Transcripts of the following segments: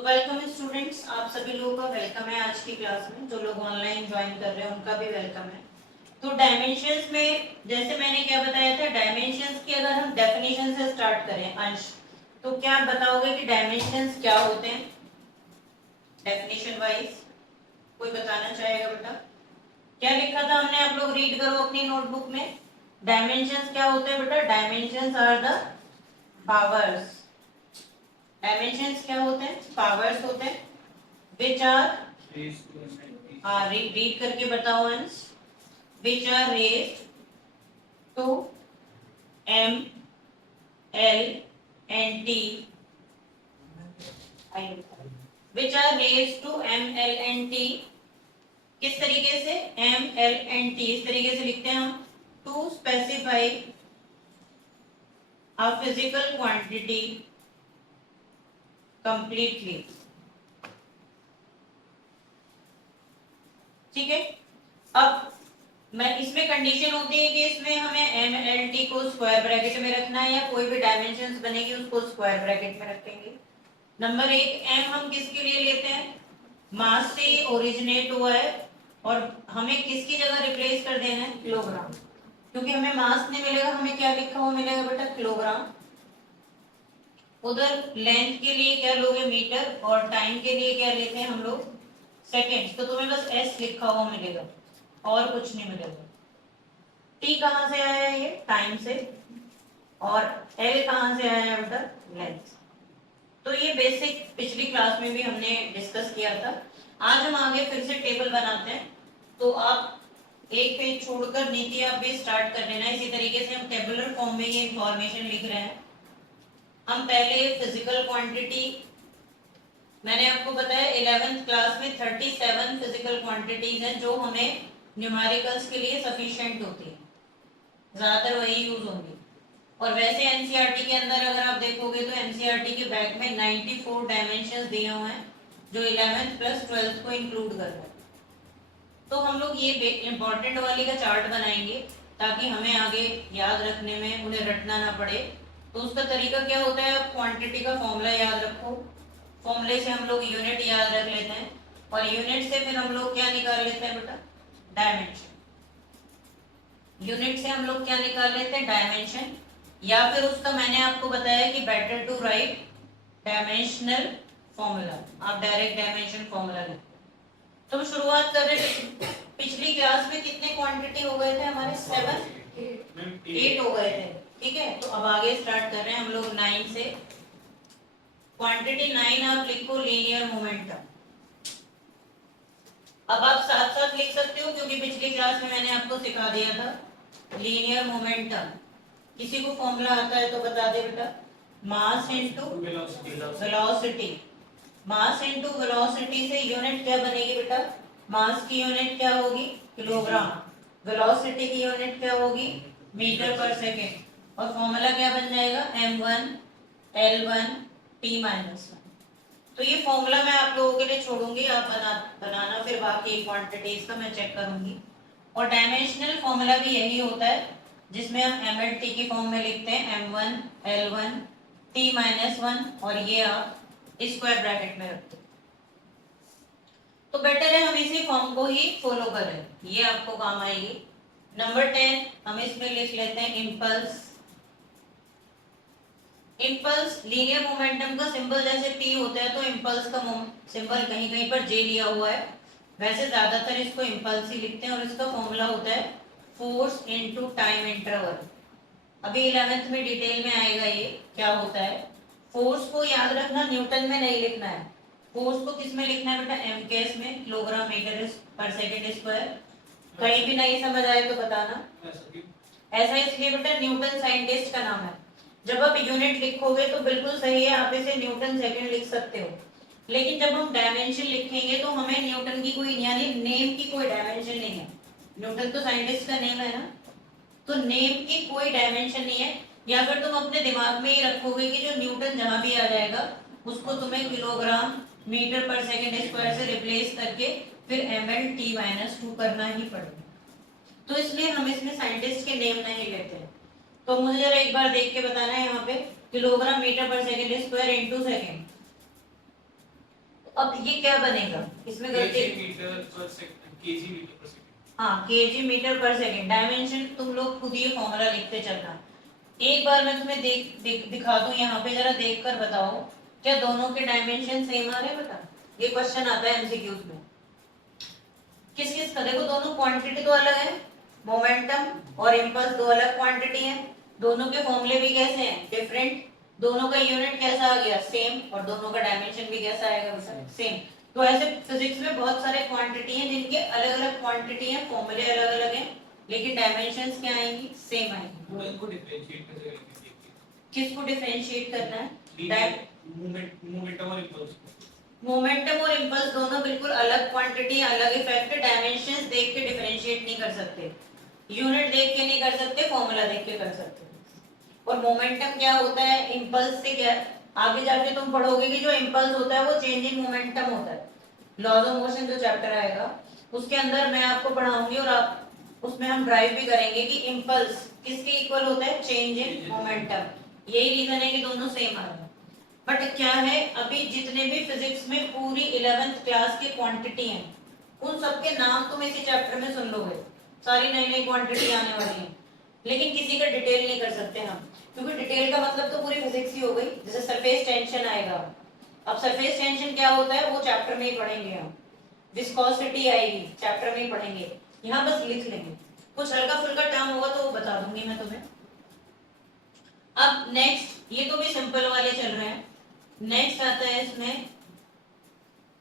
तो welcome students, आप सभी लोगों का वेलकम है आज की क्लास में। जो लोग ऑनलाइन ज्वाइन कर रहे हैं उनका भी वेलकम है। तो डायमेंशंस में जैसे मैंने क्या बताया था, डायमेंशंस की अगर हम डेफिनेशन से स्टार्ट करें अंश, तो क्या आप बताओगे कि डायमेंशंस क्या होते हैं डेफिनेशन वाइज? कोई बताना चाहेगा बेटा? क्या लिखा था हमने, आप लोग रीड करो अपनी नोटबुक में। डायमेंशंस क्या होते हैं बेटा? Dimensions are the powers. Dimensions क्या होते हैं? पावर्स होते हैं विच आर, हाँ रीड करके बताओ Ansh. Which are raised to M L N T, which are raised to M L N T. किस तरीके से? एम एल एन टी इस तरीके से लिखते हैं हम। To specify a physical quantity completely. ठीक है। अब मैं इसमें कंडीशन होती है कि इसमें हमें एम एल टी को स्क्वायर ब्रैकेट में रखना है, या कोई भी डायमेंशंस बनेगी उसको स्क्वायर ब्रैकेट में रखेंगे। नंबर एक, एम हम किसके लिए लेते हैं? मास से ओरिजिनेट हुआ है और हमें किसकी जगह रिप्लेस कर देना है? किलोग्राम। क्योंकि हमें मास नहीं मिलेगा, हमें क्या लिखा हुआ मिलेगा बेटा? किलोग्राम। उधर लेंथ के लिए क्या लोगे? मीटर। और टाइम के लिए क्या लेते हैं हम लोग? सेकेंड। तो तुम्हें बस एस लिखा हुआ मिलेगा और कुछ नहीं मिलेगा। टी कहाँ से आया है? ये टाइम से। और एल कहाँ से आया है बेटा? लेंथ। तो ये बेसिक पिछली क्लास में भी हमने डिस्कस किया था। आज हम आगे फिर से टेबल बनाते हैं। तो आप एक पेज छोड़कर नीति आप भी स्टार्ट कर लेना। इसी तरीके से हम टेबुलर फॉर्म में ये इंफॉर्मेशन लिख रहे हैं। हम पहले फिजिकल क्वांटिटी, मैंने आपको बताया 11th क्लास में 37 फिजिकल क्वांटिटीज हैं जो हमें न्यूमेरिकल्स के लिए सफिशिएंट होती है, ज्यादातर वही यूज होंगी। और वैसे एनसीईआरटी के अंदर अगर आप देखोगे तो एनसीईआरटी के बैक में 94 डायमेंशंस दिए हुए हैं जो 11th प्लस 12th को इंक्लूड कर रहे हैं। तो हम लोग ये इंपॉर्टेंट वाली का चार्ट बनाएंगे ताकि हमें आगे याद रखने में उन्हें रटना ना पड़े। तो उसका तरीका क्या होता है? क्वांटिटी का फॉर्मूला याद रखो। फॉर्मूले से हम लोग यूनिट याद रख लेते हैं और यूनिट से फिर हम लोग क्या निकाल लेते हैं बेटा? डायमेंशन। यूनिट से हम लोग क्या निकाल लेते हैं? डायमेंशन। या फिर उसका मैंने आपको बताया कि better to write dimensional formula, आप डायरेक्ट डायमेंशन फॉर्मूला लिखते हैं। तो शुरुआत कर रहे हैं। पिछली क्लास में कितने क्वांटिटी हो गए थे हमारे? 7 8 हो गए थे। ठीक है, तो अब आगे स्टार्ट कर रहे हैं हम लोग 9 से। क्वांटिटी 9 आप लिखो, लीनियर मोमेंटम। अब आप साथ साथ लिख सकते हो क्योंकि पिछली क्लास में मैंने आपको सिखा दिया था लीनियर मोमेंटम। किसी को फॉर्मूला आता है तो बता दे बेटा। Mass into velocity. Mass into velocity से यूनिट क्या बनेगी बेटा? मास की यूनिट क्या होगी? किलोग्राम। वेलोसिटी की यूनिट क्या होगी? मीटर पर सेकेंड। और फॉर्मूला क्या बन जाएगा? m1 l1 t minus 1। तो ये फॉर्मूला मैं आप लोगों के लिए छोड़ूंगी, आप बनाना फिर बाकी क्वांटिटीज का मैं चेक करूंगी। और डायमेंशनल फॉर्मूला भी यही होता है जिसमें हम एम एल टी की फॉर्म में लिखते हैं m1 l1 t माइनस 1 और ये आप स्क्वायर ब्रैकेट में रखते हैं। तो बेटर है हम इसी फॉर्म को ही फॉलो करें, ये आपको काम आएगी। नंबर 10 हम इसमें लिख लेते हैं इम्पल्स। इम्पल्स लीनियर मोमेंटम का सिंबल जैसे p होता है तो इम्पल्स का सिंबल कहीं कहीं पर j लिया हुआ है। वैसे ज्यादातर इसको इम्पल्स ही लिखते हैं और इसका फॉर्मूला होता है फोर्स इनटू टाइम इंटरवल। अभी 11th में डिटेल में आएगा ये क्या होता है। फोर्स को याद रखना, न्यूटन में नहीं लिखना है। फोर्स को किस में लिखना है बेटा? एम केस में, किलोग्राम मीटर पर सेकेंड स्क्वायर। कहीं भी नहीं समझ आए तो बताना। ऐसा इसलिए बेटा न्यूटन साइंटिस्ट का नाम है। जब आप यूनिट लिखोगे तो बिल्कुल सही है, आप इसे न्यूटन सेकंड लिख सकते हो। लेकिन जब हम डायमेंशन लिखेंगे तो हमें न्यूटन की कोई यानी नेम की कोई डायमेंशन नहीं है। न्यूटन तो साइंटिस्ट का नेम है ना, तो नेम की कोई डायमेंशन नहीं है। या फिर तुम अपने दिमाग में ही रखोगे कि जो न्यूटन जहां भी आ जाएगा उसको तुम्हें किलोग्राम मीटर पर सेकेंड स्क्वायर से रिप्लेस करके फिर एम एल टी माइनस 2 करना ही पड़ेगा। तो इसलिए हम इसमें साइंटिस्ट के नेम नहीं लेते हैं। तो मुझे जरा एक बार देख के बताना है यहाँ पे, किलोग्राम मीटर पर सेकेंड स्क्वायर इनटू सेकेंड। अब ये क्या बनेगा, इसमें गलती, मीटर पर सेकंड, केजी मीटर पर सेकंड। हाँ केजी मीटर पर सेकंड। डायमेंशन तुम लोग खुद ही फॉर्मूला लिखते चलना। एक बार मैं तुम्हें दिखा दूं, यहाँ पे जरा देख कर बताओ क्या दोनों के डायमेंशन सेम आ रहे हैं। बता, ये क्वेश्चन आता है एमसीक्यूज में। किस किस का, देखो दोनों क्वांटिटी तो अलग है, मोमेंटम और इम्पल्स दो अलग क्वांटिटी है, दोनों के फॉर्मूले भी कैसे हैं, डिफरेंट। दोनों का यूनिट कैसा आ गया, सेम, और दोनों का डायमेंशन भी कैसा आएगा बेटा, सेम। तो ऐसे फिजिक्स में बहुत सारे क्वांटिटी हैं जिनके अलग अलग क्वांटिटी हैं, फॉर्मूले अलग अलग हैं, लेकिन डायमेंशंस क्या आएंगी, सेम आएंगी। इनको डिफरेंशिएट करके देखिए, किसको डिफरेंशिएट करना है, मोमेंटम और इम्पल्स। मोमेंटम और इम्पल्स दोनों बिल्कुल अलग क्वांटिटी, अलग इफेक्ट। डायमेंशंस देख के डिफरेंशिएट नहीं कर सकते, यूनिट देख के नहीं कर सकते, फॉर्मूला देख के कर सकते। और मोमेंटम क्या होता है, इम्पल्स से क्या, आगे जाके तुम पढ़ोगे कि जो इम्पल्स होता है वो चेंज इन मोमेंटम होता है। लॉज ऑफ मोशन जो चैप्टर आएगा उसके अंदर मैं आपको पढ़ाऊंगी, और आप उसमें हम ड्राइव भी करेंगे कि इम्पल्स किसके इक्वल होता है, चेंज इन मोमेंटम। यही रीजन है कि दोनों सेम आ रहे हैं। बट क्या है, अभी जितने भी फिजिक्स में पूरी 11th क्लास की क्वांटिटी हैं उन सबके नाम तुम इसी चैप्टर में सुन लोगे, सारी नई नई क्वांटिटी आने वाली हैं, लेकिन किसी का डिटेल नहीं कर सकते हम, क्योंकि डिटेल का मतलब तो पूरी फिजिक्स ही हो गई। जैसे सरफेस टेंशन आएगा, अब सरफेस टेंशन क्या होता है वो चैप्टर में ही पढ़ेंगे हम। विस्कोसिटी आएगी, चैप्टर में ही पढ़ेंगे, यहाँ बस लिख लेंगे। कुछ हल्का फुल्का टर्म होगा तो वो बता दूंगी मैं तुम्हें। अब नेक्स्ट, ये तो भी सिंपल वाले चल रहे हैं। नेक्स्ट आता है इसमें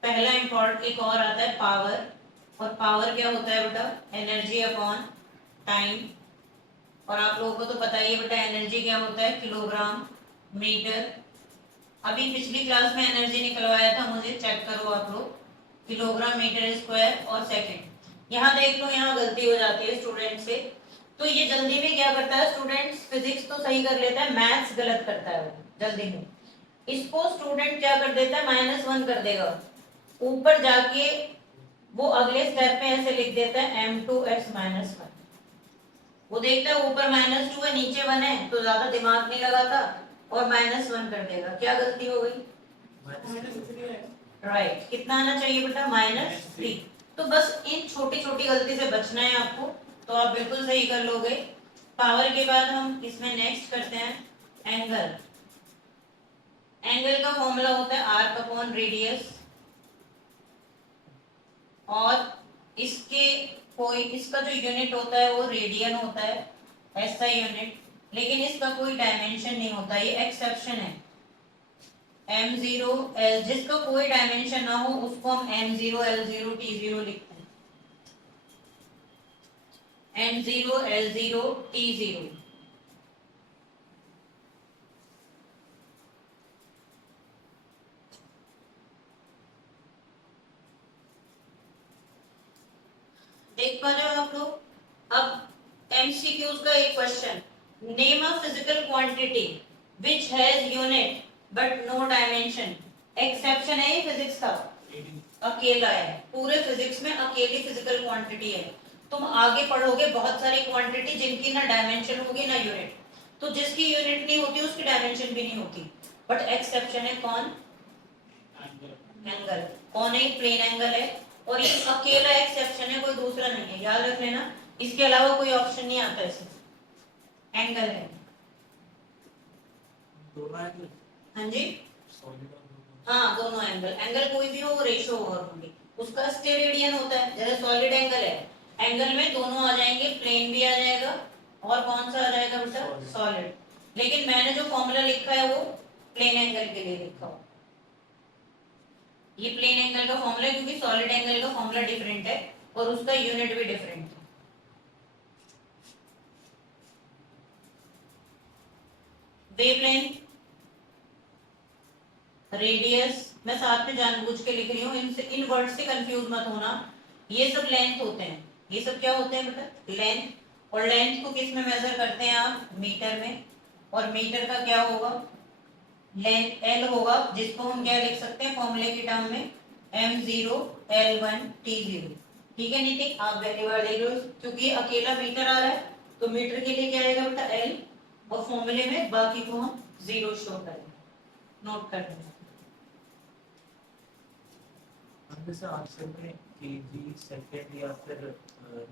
पहला इंपॉर्टेंट एक और आता है पावर। और पावर क्या होता है बेटा, एनर्जी अपॉन टाइम। और आप लोगों को तो पता ही है बेटा एनर्जी क्या होता है, किलोग्राम मीटर। अभी पिछली क्लास में एनर्जी निकलवाया था, मुझे चेक करो आप लोग, किलोग्राम मीटर स्क्वायर और सेकंड। यहाँ देख लो, यहाँ गलती हो जाती है स्टूडेंट से, तो ये जल्दी में क्या करता है स्टूडेंट्स, फिजिक्स तो सही कर लेता है, मैथ्स गलत करता है वो जल्दी में। इसको स्टूडेंट क्या कर देता है, -1 कर देगा, ऊपर जाके वो अगले स्टेप में ऐसे लिख देता है m2x-1। वो देखता है ऊपर -2 है नीचे 1 है, तो ज्यादा दिमाग नहीं लगाता और -1 कर देगा। क्या गलती हो गई, राइट, कितना आना चाहिए बेटा, -3। तो बस इन छोटी छोटी गलती से बचना है आपको, तो आप बिल्कुल सही कर लोगे। पावर के बाद हम इसमें नेक्स्ट करते हैं एंगल। एंगल का फॉर्मूला होता है आर्क अपॉन रेडियस, और इसके कोई, इसका जो यूनिट होता है वो रेडियन होता है, ऐसा यूनिट, लेकिन इसका कोई डायमेंशन नहीं होता, ये एक्सेप्शन है। m0 l, जिसका कोई डायमेंशन ना हो उसको हम m0 l0 t0 लिखते हैं, m0 l0 t0। देख पा रहे हो आप लोग। अब एमसीक्यूज का एक question, name a physical quantity which has unit but no dimension. Exception है ये फिजिक्स का, अकेला है, पूरे फिजिक्स में अकेली फिजिकल क्वांटिटी है। तुम आगे पढ़ोगे बहुत सारी क्वांटिटी जिनकी ना डायमेंशन होगी ना यूनिट, तो जिसकी यूनिट नहीं होती उसकी डायमेंशन भी नहीं होती, बट एक्सेप्शन है कौन, एंगल। कौन है, प्लेन एंगल है, और ये अकेला एक्सेप्शन है, कोई दूसरा नहीं है, याद रख लेना। इसके अलावा कोई ऑप्शन नहीं आता इसमें, एंगल है। हाँ जी, हाँ दोनों एंगल, एंगल कोई भी हो वो रेशो होगी, उसका स्टेरेडियन होता है। जैसे सॉलिड एंगल है, एंगल में दोनों आ जाएंगे, प्लेन भी आ जाएगा और कौन सा आ जाएगा बेटा, सॉलिड। लेकिन मैंने जो फॉर्मूला लिखा है वो प्लेन एंगल के लिए लिखा हुआ, ये प्लेन एंगल का फॉर्मूला है, क्योंकि सॉलिड एंगल का फॉर्मूला डिफरेंट है और उसका यूनिट भी डिफरेंट है। वेवलेंथ, रेडियस, मैं साथ में जानबूझ के लिख रही हूँ, इनसे इन वर्ड से कंफ्यूज मत होना, ये सब लेंथ होते हैं। ये सब क्या होते हैं बेटा, लेंथ। और लेंथ को किस में मेजर करते हैं आप, मीटर में। और मीटर का क्या होगा, लेंथ एल होगा, जिसको हम क्या लिख सकते हैं फॉर्मूले की टर्म में, m0 l1 t0। ठीक है नीति, आप पहली बार देख रहे हो, क्योंकि ये अकेला मीटर आ रहा है तो मीटर के लिए क्या आएगा बेटा, l, और फॉर्मूले में बाकी को हम 0 शो करेंगे, नोट कर लेंगे। जैसे आंसर में केजी सेकंड या फिर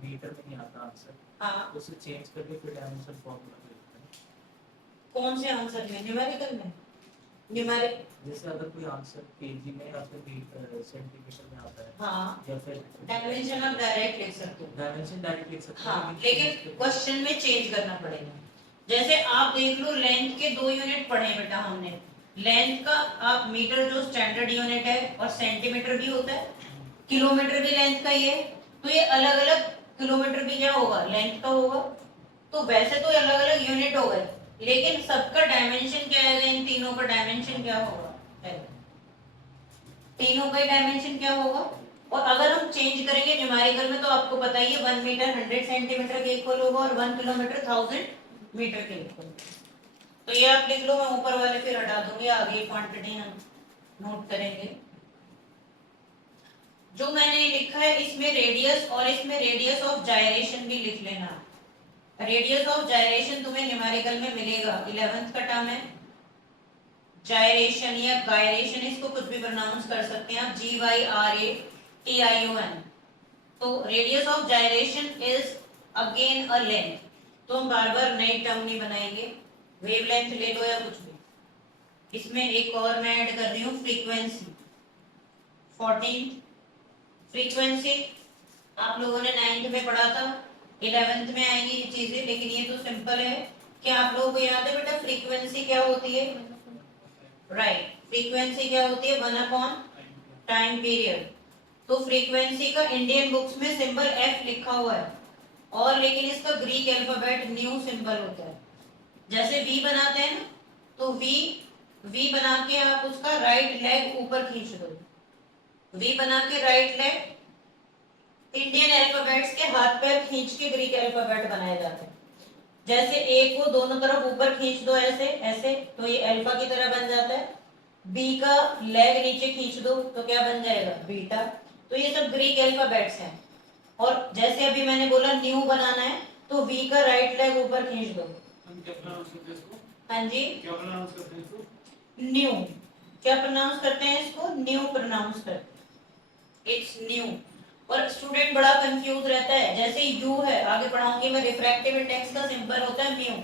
मीटर में नहीं आता आंसर, हाँ, तो उसे चेंज करके फिर डायमेंशन फॉर्मूला लिखते हैं। कौन से आंसर में, न्यूमेरिकल में? न्यूमेरिक, जैसे अगर कोई आंसर केजी में या फिर सेंटीमीटर में आता है, हाँ, या फिर डायमेंशन आप डायरेक्ट लिख सकते हो। डायमेंशन डायरेक्ट लिख सकते हैं, हाँ, लेकिन क्वेश्चन में चेंज करना पड़ेगा। जैसे आप देख लो, लेंथ के 2 यूनिट पढ़े बेटा हमने। लेंथ का आप मीटर जो स्टैंडर्ड यूनिट है, और सेंटीमीटर भी होता है, किलोमीटर भी लेंथ का ही है। तो ये अलग अलग, किलोमीटर भी क्या होगा, लेंथ का होगा। तो वैसे तो अलग अलग यूनिट हो गए, लेकिन सबका डायमेंशन क्या है, इन तीनों का डायमेंशन क्या होगा, तीनों का डायमेंशन क्या होगा। और अगर हम चेंज करेंगे न्यूमेरिकल में, तो आपको पता ही है 1 मीटर 100 सेंटीमीटर के इक्वल होगा, और 1 किलोमीटर 1000 मीटर के इक्वल। तो ये आप लिख लो, मैं ऊपर वाले फिर हटा दूंगी, आगे क्वांटिटी हम नोट करेंगे। जो मैंने लिखा है इसमें रेडियस, और इसमें रेडियस ऑफ जायरेशन भी लिख लेना। रेडियस ऑफ जायरेशन तुम्हें न्यूमेरिकल में मिलेगा, 11th का टर्म है। जायरेशन या गायरेशन, इसको कुछ भी प्रोनाउंस कर सकते हैं आप, GYRATION। तो radius of gyration is again a length. तो हम बार बार नई टर्म नहीं बनाएंगे, वेवलेंथ ले लो या कुछ भी। इसमें एक और मैं ऐड कर रही हूँ, फ्रीक्वेंसी। 14 फ्रीक्वेंसी आप लोगों ने 9th में पढ़ा था, 11th में आएंगी ये चीजें, लेकिन ये तो सिंपल है। क्या आप लोगों को याद है बेटा, फ्रीक्वेंसी क्या होती है? राइट, फ्रीक्वेंसी क्या होती है, 1 अपॉन टाइम पीरियड। तो फ्रीक्वेंसी का इंडियन बुक्स में सिंबल एफ लिखा हुआ है, और लेकिन इसका ग्रीक अल्फाबेट न्यू सिंबल होता है। जैसे वी बनाते हैं ना, तो वी वी बना के आप उसका राइट लेग ऊपर खींच दो। वी बना के राइट लेग, इंडियन अल्फाबेट्स के हाथ पैर खींच के ग्रीक अल्फाबेट बनाए जाते हैं। जैसे ए को दोनों तरफ ऊपर खींच दो, ऐसे ऐसे, तो ये अल्फा की तरह बन जाता है। बी का लेग नीचे खींच दो तो क्या बन जाएगा, बीटा। तो ये सब ग्रीक अल्फाबेट्स हैं। और जैसे अभी मैंने बोला न्यू बनाना है, तो वी का राइट लेग ऊपर खींच दो। हम क्या प्रोनाउंस करते हैं इसको? हाँ जी, क्या प्रोनाउंस करते हैं इसको? न्यू। क्या प्रोनाउंस करते हैं इसको, न्यू प्रोनाउंस करते हैं, इट्स न्यू। और स्टूडेंट बड़ा कंफ्यूज रहता है, जैसे यू है, आगे पढ़ाऊंगी मैं, रिफ्रैक्टिव इंडेक्स का सिंबल होता है म्यू।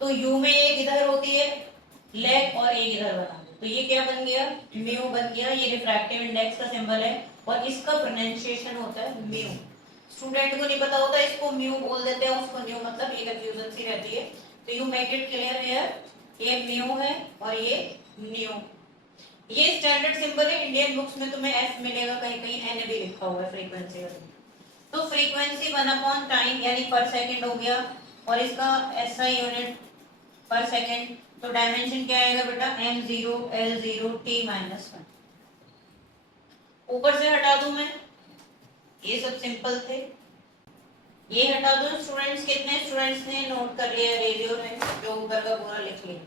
तो यू में एक इधर होती है लेग, और एक इधर बना दो, तो ये क्या बन गया, म्यू बन गया। ये रिफ्रैक्टिव इंडेक्स का सिंबल है, और इसका प्रोनाउंसिएशन होता है म्यू। स्टूडेंट को नहीं पता होता, इसको म्यू बोल देते हैं, उसको न्यू, मतलब ये कंफ्यूजन सी रहती है। तो you make it clear here, ये म्यू है और ये न्यू। ये स्टैंडर्ड सिंबल है, इंडियन बुक्स में तुम्हें एफ मिलेगा, कहीं कहीं एन भी लिखा हुआ है फ्रीक्वेंसी का। तो फ्रीक्वेंसी 1 अपॉन टाइम यानी पर सेकंड हो गया, और इसका एसआई यूनिट पर सेकंड। तो डायमेंशन क्या आएगा बेटा, m0 l0 t-1। ऊपर से हटा दूं मैं, ये सब सिंपल थे, ये हटा दो। स्टूडेंट्स, कितने स्टूडेंट्स ने नोट कर लिया, रेज योर हैंड जो ऊपर का पूरा लिख लिया।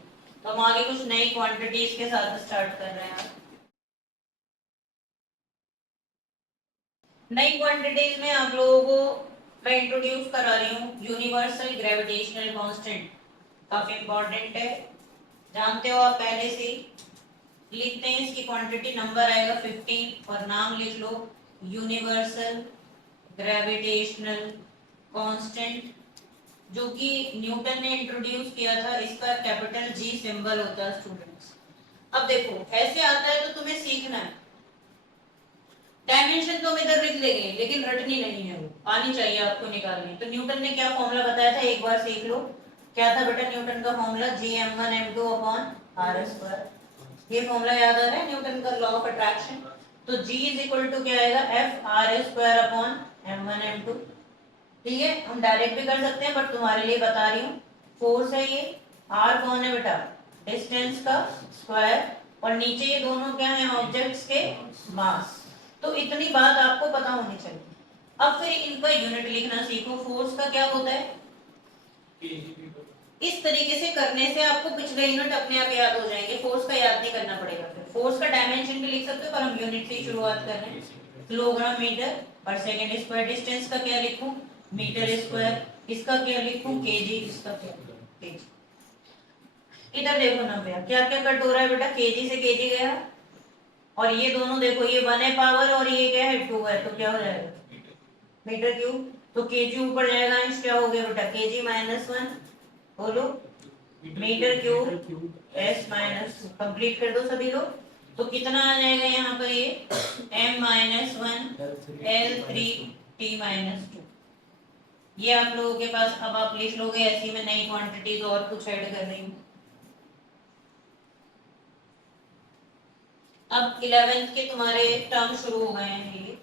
तो हम आगे कुछ नई क्वांटिटीज के साथ स्टार्ट कर रहे हैं। नई क्वांटिटीज में आप लोगों को मैं इंट्रोड्यूस करा रही हूँ यूनिवर्सल ग्रेविटेशनल कांस्टेंट। काफी इंपॉर्टेंट है, जानते हो आप पहले से ही। लिखते हैं, इसकी क्वांटिटी नंबर आएगा 15, और नाम लिख लो यूनिवर्सल ग्रेविटेशनल कांस्टेंट, जो कि न्यूटन ने इंट्रोड्यूस किया था। इसका कैपिटल जी सिंबल होता है स्टूडेंट्स। अब देखो, ऐसे आता है तो तुम्हें सीखना है। डायमेंशन तो हम इधर लिख लेंगे, लेकिन रटनी नहीं है, वो आनी चाहिए आपको निकालनी। तो न्यूटन ने क्या फॉर्मूला बताया था, एक बार सीख लो। क्या था बेटा न्यूटन का formula, Gm1m2 upon r square. ये फॉर्मूला याद आ रहा है, न्यूटन का लॉ ऑफ अट्रैक्शन। तो G इज इक्वल टू क्या आएगा, F r square upon m1m2। ठीक है, हम डायरेक्ट भी कर सकते हैं, बट तुम्हारे लिए बता रही हूँ। फोर्स है ये, r कौन है बेटा, डिस्टेंस का स्क्वायर, और नीचे ये दोनों क्या है, ऑब्जेक्ट्स के मास। तो इतनी बात आपको पता होनी चाहिए। अब फिर इनका यूनिट लिखना सीखो। फोर्स का क्या होता है, केजी मीटर। इस तरीके से करने से आपको पिछले यूनिट अपने आप याद हो जाएंगे, फोर्स का याद नहीं करना पड़ेगा। फिर फोर्स का डायमेंशन भी लिख सकते हो, पर हम यूनिट से ही शुरुआत कर रहे हैं। किलोग्राम मीटर पर सेकंड स्क्वायर। डिस्टेंस का क्या लिखूं, मीटर स्क्वायर। इसका क्या लिखूं, केजी। इसका क्या, केजी। इधर देखो ना भैया, क्या क्या कट हो रहा है बेटा, केजी से केजी गया, और ये दोनों देखो, ये 1 है पावर और ये क्या है 2 है, तो क्या हो जाएगा मीटर क्यूब। तो केजी ऊपर जाएगा, अंश क्या हो गया बेटा केजी माइनस 1, बोलो metre cube S minus 2। Complete कर दो सभी लोग। तो कितना आ जाएगा यहाँ पर ये m minus 1 L3 T minus 2। ये आप लोगों के पास, अब आप लिख लोगे ऐसी में नई क्वांटिटीज और कुछ ऐड कर रही हूँ। अब 11th के तुम्हारे टर्म शुरू हो गए हैं ये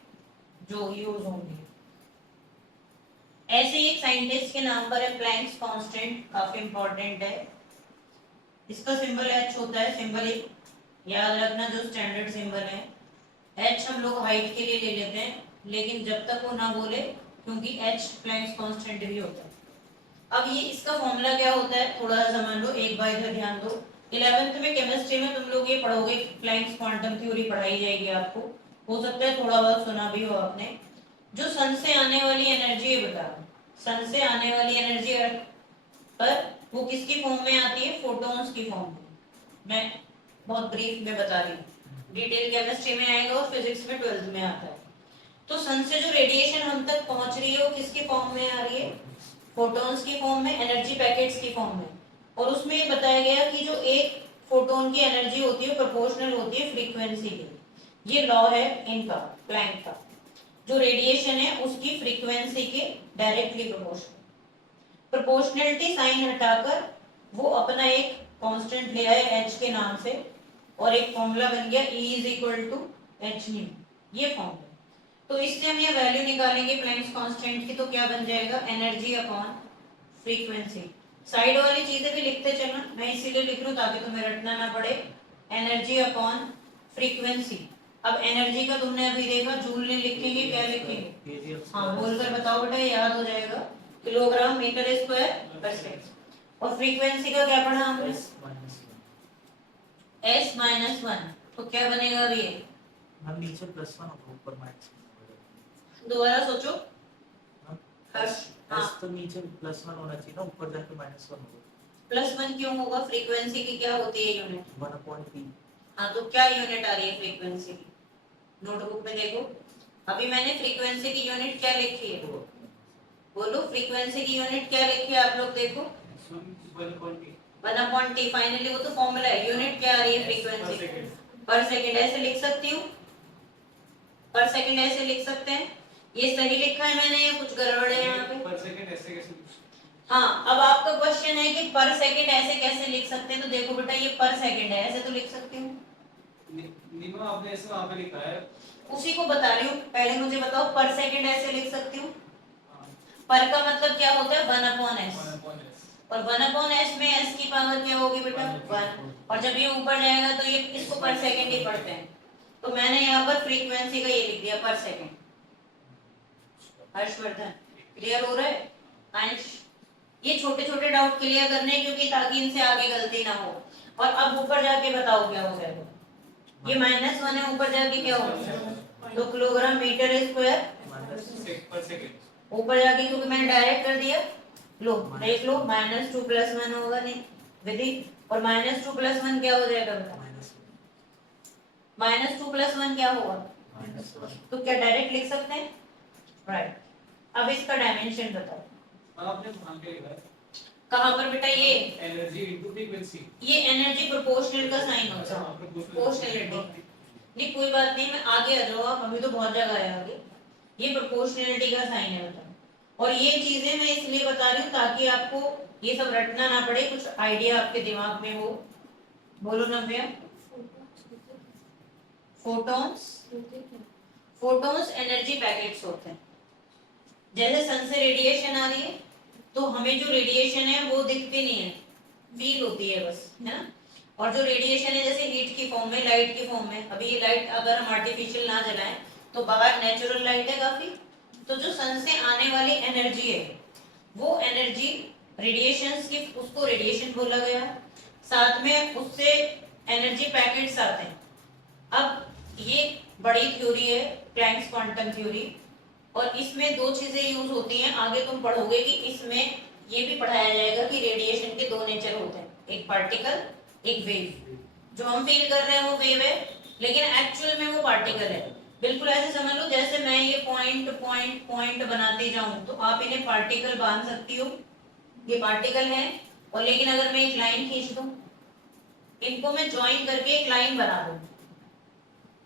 जो यूज होंगे। ऐसे ही एक साइंटिस्ट के नाम पर है प्लैंक्स कांस्टेंट, काफी इंपॉर्टेंट है। इसका सिंबल H होता है, सिंबल याद रखना जो स्टैंडर्ड सिंबल है। H हम लोग हाइट के लिए ले लेते हैं, लेकिन जब तक वो ना बोले, क्योंकि H प्लैंक्स कांस्टेंट भी होता है। अब ये इसका फॉर्मूला क्या होता है थोड़ा सा समझ लो, एक बार इधर ध्यान दो। 11th में केमिस्ट्री में तुम लोग ये पढ़ोगे, प्लैंक्स क्वांटम थ्योरी पढ़ाई जाएगी आपको, हो सकता है थोड़ा बहुत सुना भी हो आपने। जो सन से आने वाली एनर्जी है बेटा, सन से आने वाली एनर्जी पर वो किसकी फॉर्म में आती है, फोटॉन्स की फॉर्म में। मैं बहुत ब्रीफ में बता रही हूँ, डिटेल केमिस्ट्री में आएगा और फिजिक्स में 12th में आता है। तो सन से जो रेडिएशन हम तक पहुंच रही है वो किसकी फॉर्म में आ रही है, फोटॉन्स की फॉर्म में, एनर्जी पैकेट्स की फॉर्म में। और उसमें ये बताया गया कि जो एक फोटोन की एनर्जी होती है प्रोपोर्शनल होती है फ्रीक्वेंसी के। ये लॉ है इनका, प्लैंक का। जो रेडिएशन है उसकी फ्रीक्वेंसी के डायरेक्टली प्रोपोर्शनल। प्रोपोर्शनलिटी साइन हटाकर वो अपना एक कांस्टेंट ले आए h के नाम से, और एक फॉर्मूला बन गया E is equal to H nu, ये फॉर्मूला। तो इससे हम ये वैल्यू निकालेंगे प्लैंक्स कांस्टेंट की, तो क्या बन जाएगा एनर्जी अपॉन फ्रीक्वेंसी। साइड वाली चीजें भी लिखते चलना, मैं इसीलिए लिख रहा हूँ ताकि तुम्हें रटना ना पड़े। Energy upon frequency. अब एनर्जी का तुमने अभी देखा, जूल नहीं लिखेंगे, क्या लिखेंगे, हाँ बोलकर बताओ बेटा, याद हो जाएगा, किलोग्राम मीटर स्क्वायर पर सेकंड। और फ्रीक्वेंसी का क्या पढ़ा हमने, s माइनस 1। तो क्या बनेगा अभी ये, हम नीचे प्लस 1 और ऊपर माइनस 1। दोबारा सोचो। S तो नीचे प्लस 1 होना चाहिए ना, ऊपर जाके माइनस 1 होगा। प्लस 1 क्यों होगा, फ्रीक्वेंसी की क्या होती है यूनिट, 1/p। हाँ तो क्या यूनिट आ रही है फ्रीक्वेंसी की, नोटबुक में देखो। अभी मैंने फ्रीक्वेंसी की यूनिट क्या लिखी है, बोलो फ्रीक्वेंसी की यूनिट क्या लिखी है आप लोग देखो, 1/t। फाइनली वो तो फॉर्मूला है, यूनिट क्या आ रही है फ्रीक्वेंसी पर सेकंड। ऐसे लिख सकती हूँ, पर सेकंड ऐसे लिख सकते हैं। ये सही लिखा है मैंने या कुछ गड़बड़ है यहाँ पे, पर सेकंड ऐसे कैसे हाँ। अब आपका क्वेश्चन है कि पर सेकंड ऐसे कैसे लिख सकते हैं, तो देखो बेटा ये पर सेकंड है, ऐसे तो लिख सकती हूँ। नीमा आपने ऐसे वहां पे लिखा है, उसी को बता रही हूँ, पहले मुझे बताओ पर सेकंड ऐसे लिख सकती हूँ। पर का मतलब क्या होता है 1/s, और 1/s में s की पावर क्या होगी बेटा 1, और जब ये ऊपर जाएगा तो ये इसको पर सेकंड ही पढ़ते हैं। तो मैंने यहाँ पर फ्रीक्वेंसी का ये लिख दिया पर सेकंड। हर्षवर्धन क्लियर हो रहा है, अंश ये छोटे छोटे डाउट क्लियर करने हैं, क्योंकि ताकि इनसे आगे गलती ना हो। और अब ऊपर जाके बताओ क्या हो जाएगा, ये -1 है, ऊपर जाके क्या होगा, तो किलोग्राम मीटर स्क्वायर पर सेकंड। ऊपर जाके, क्योंकि मैंने डायरेक्ट कर दिया, लो देख लो -2 + 1 होगा नहीं विधि, और -2 + 1 क्या हो जाएगा बेटा, -2 + 1 क्या होगा, तो क्या डायरेक्ट लिख सकते हैं, राइट। अब इसका डायमेंशन बताओ, आपने वहां पे लिखा है कहां पर बेटा, ये एनर्जी इनटू फ्रीक्वेंसी। ये एनर्जी प्रोपोर्शनल का साइन होता है, प्रोपोर्शनलिटी। नहीं कोई बात नहीं, मैं आगे आ जाओ आप, अभी तो बहुत जगह है आगे। ये प्रोपोर्शनलिटी का साइन है बेटा, और ये चीजें मैं इसलिए बता रही हूँ ताकि आपको ये सब रटना ना पड़े, कुछ आइडिया आपके दिमाग में हो। बोलो नव्या, फोटॉन्स, फोटॉन्स एनर्जी पैकेट्स होते हैं। जैसे सन से रेडिएशन आ रही है, तो हमें जो रेडिएशन है वो दिखती नहीं है, फील होती है बस, है ना। और जो रेडिएशन है जैसे हीट की फॉर्म में, लाइट की फॉर्म में, अभी ये लाइट अगर हम आर्टिफिशियल ना जलाएं तो बाहर नेचुरल लाइट है काफी, तो जो सन से आने वाली एनर्जी है वो एनर्जी रेडिएशंस की, उसको रेडिएशन बोला गया, साथ में उससे एनर्जी पैकेट्स आते हैं। अब ये बड़ी थ्योरी है प्लैंक्स क्वांटम थ्योरी, और इसमें दो चीजें यूज होती हैं, आगे तुम पढ़ोगे कि इसमें ये भी पढ़ाया जाएगा कि रेडिएशन के दो नेचर होते हैं, एक पार्टिकल एक वेव। जो हम फील कर रहे हैं वो वेव है, लेकिन एक्चुअल में वो पार्टिकल है। बिल्कुल ऐसे समझ लो जैसे मैं ये पॉइंट पॉइंट पॉइंट बनाते जाऊं तो आप इन्हें पार्टिकल बांध सकती हो, ये पार्टिकल है। और लेकिन अगर मैं एक लाइन खींच दूं, इनको मैं ज्वाइन करके एक लाइन बना दूं,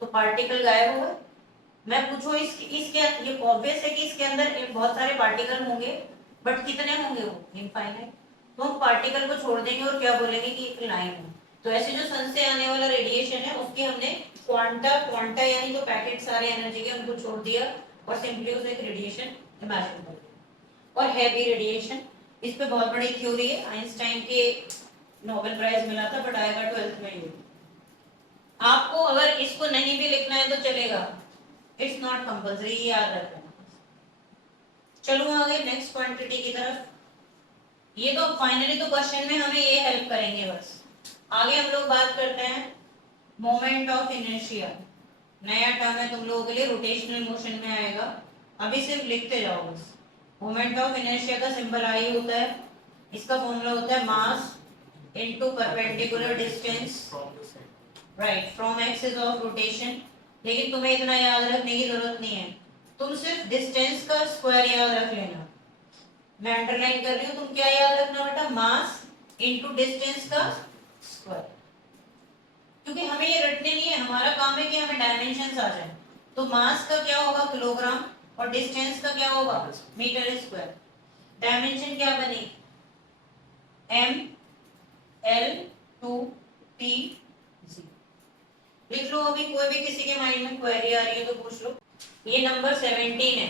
तो पार्टिकल गायब होगा। मैं पूछूं इसके ये ऑब्वियस है कि इसके अंदर बहुत सारे पार्टिकल होंगे, बट कितने होंगे वो इनफाइनाइट। तो हम पार्टिकल को छोड़ देंगे और क्या बोलेंगे कि एक लाइन है। तो ऐसे जो सन से आने वाला रेडिएशन है उसकी हमने क्वांटा क्वांटा यानी जो पैकेट सारे एनर्जी के उनको छोड़ दिया और सिंपली उसे एक रेडिएशन इमेजिन कर दिया। और है भी रेडिएशन, इस पे बहुत बड़ी थ्योरी है, आइंस्टाइन के नोबेल प्राइज मिला था, बट आएगा 12th में ये। आपको अगर इसको नहीं भी लिखना है तो चलेगा, इट्स नॉट कंपल्सरी, याद रखना। चलो आगे नेक्स्ट क्वांटिटी की तरफ। ये तो फाइनली तो क्वेश्चन में हमें ये हेल्प करेंगे बस। आगे हम लोग बात करते हैं मोमेंट ऑफ इनर्शिया। नया टर्म है तुम लोगों के लिए, रोटेशनल मोशन में आएगा, अभी सिर्फ लिखते जाओ बस। मोमेंट ऑफ इनर्शिया का सिंबल आई होता है, इसका फॉर्मूला होता है mass into perpendicular distance, right, from axis of rotation. लेकिन तुम्हें इतना याद रखने की जरूरत नहीं है, तुम सिर्फ डिस्टेंस का स्क्वायर याद रख लेना। मैं अंडरलाइन कर रही हूँ, तुम क्या याद रखना बेटा, मास इनटू डिस्टेंस का स्क्वायर। क्योंकि हमें ये रटने नहीं है, हमारा काम है कि हमें डायमेंशंस आ जाए। तो मास का क्या होगा किलोग्राम और डिस्टेंस का क्या होगा मीटर स्क्वायर। डायमेंशन क्या बनी, M L two T G. लिख लो अभी, कोई भी किसी के माइंड में क्वेरी आ रही है तो पूछ लो। ये नंबर 17 है,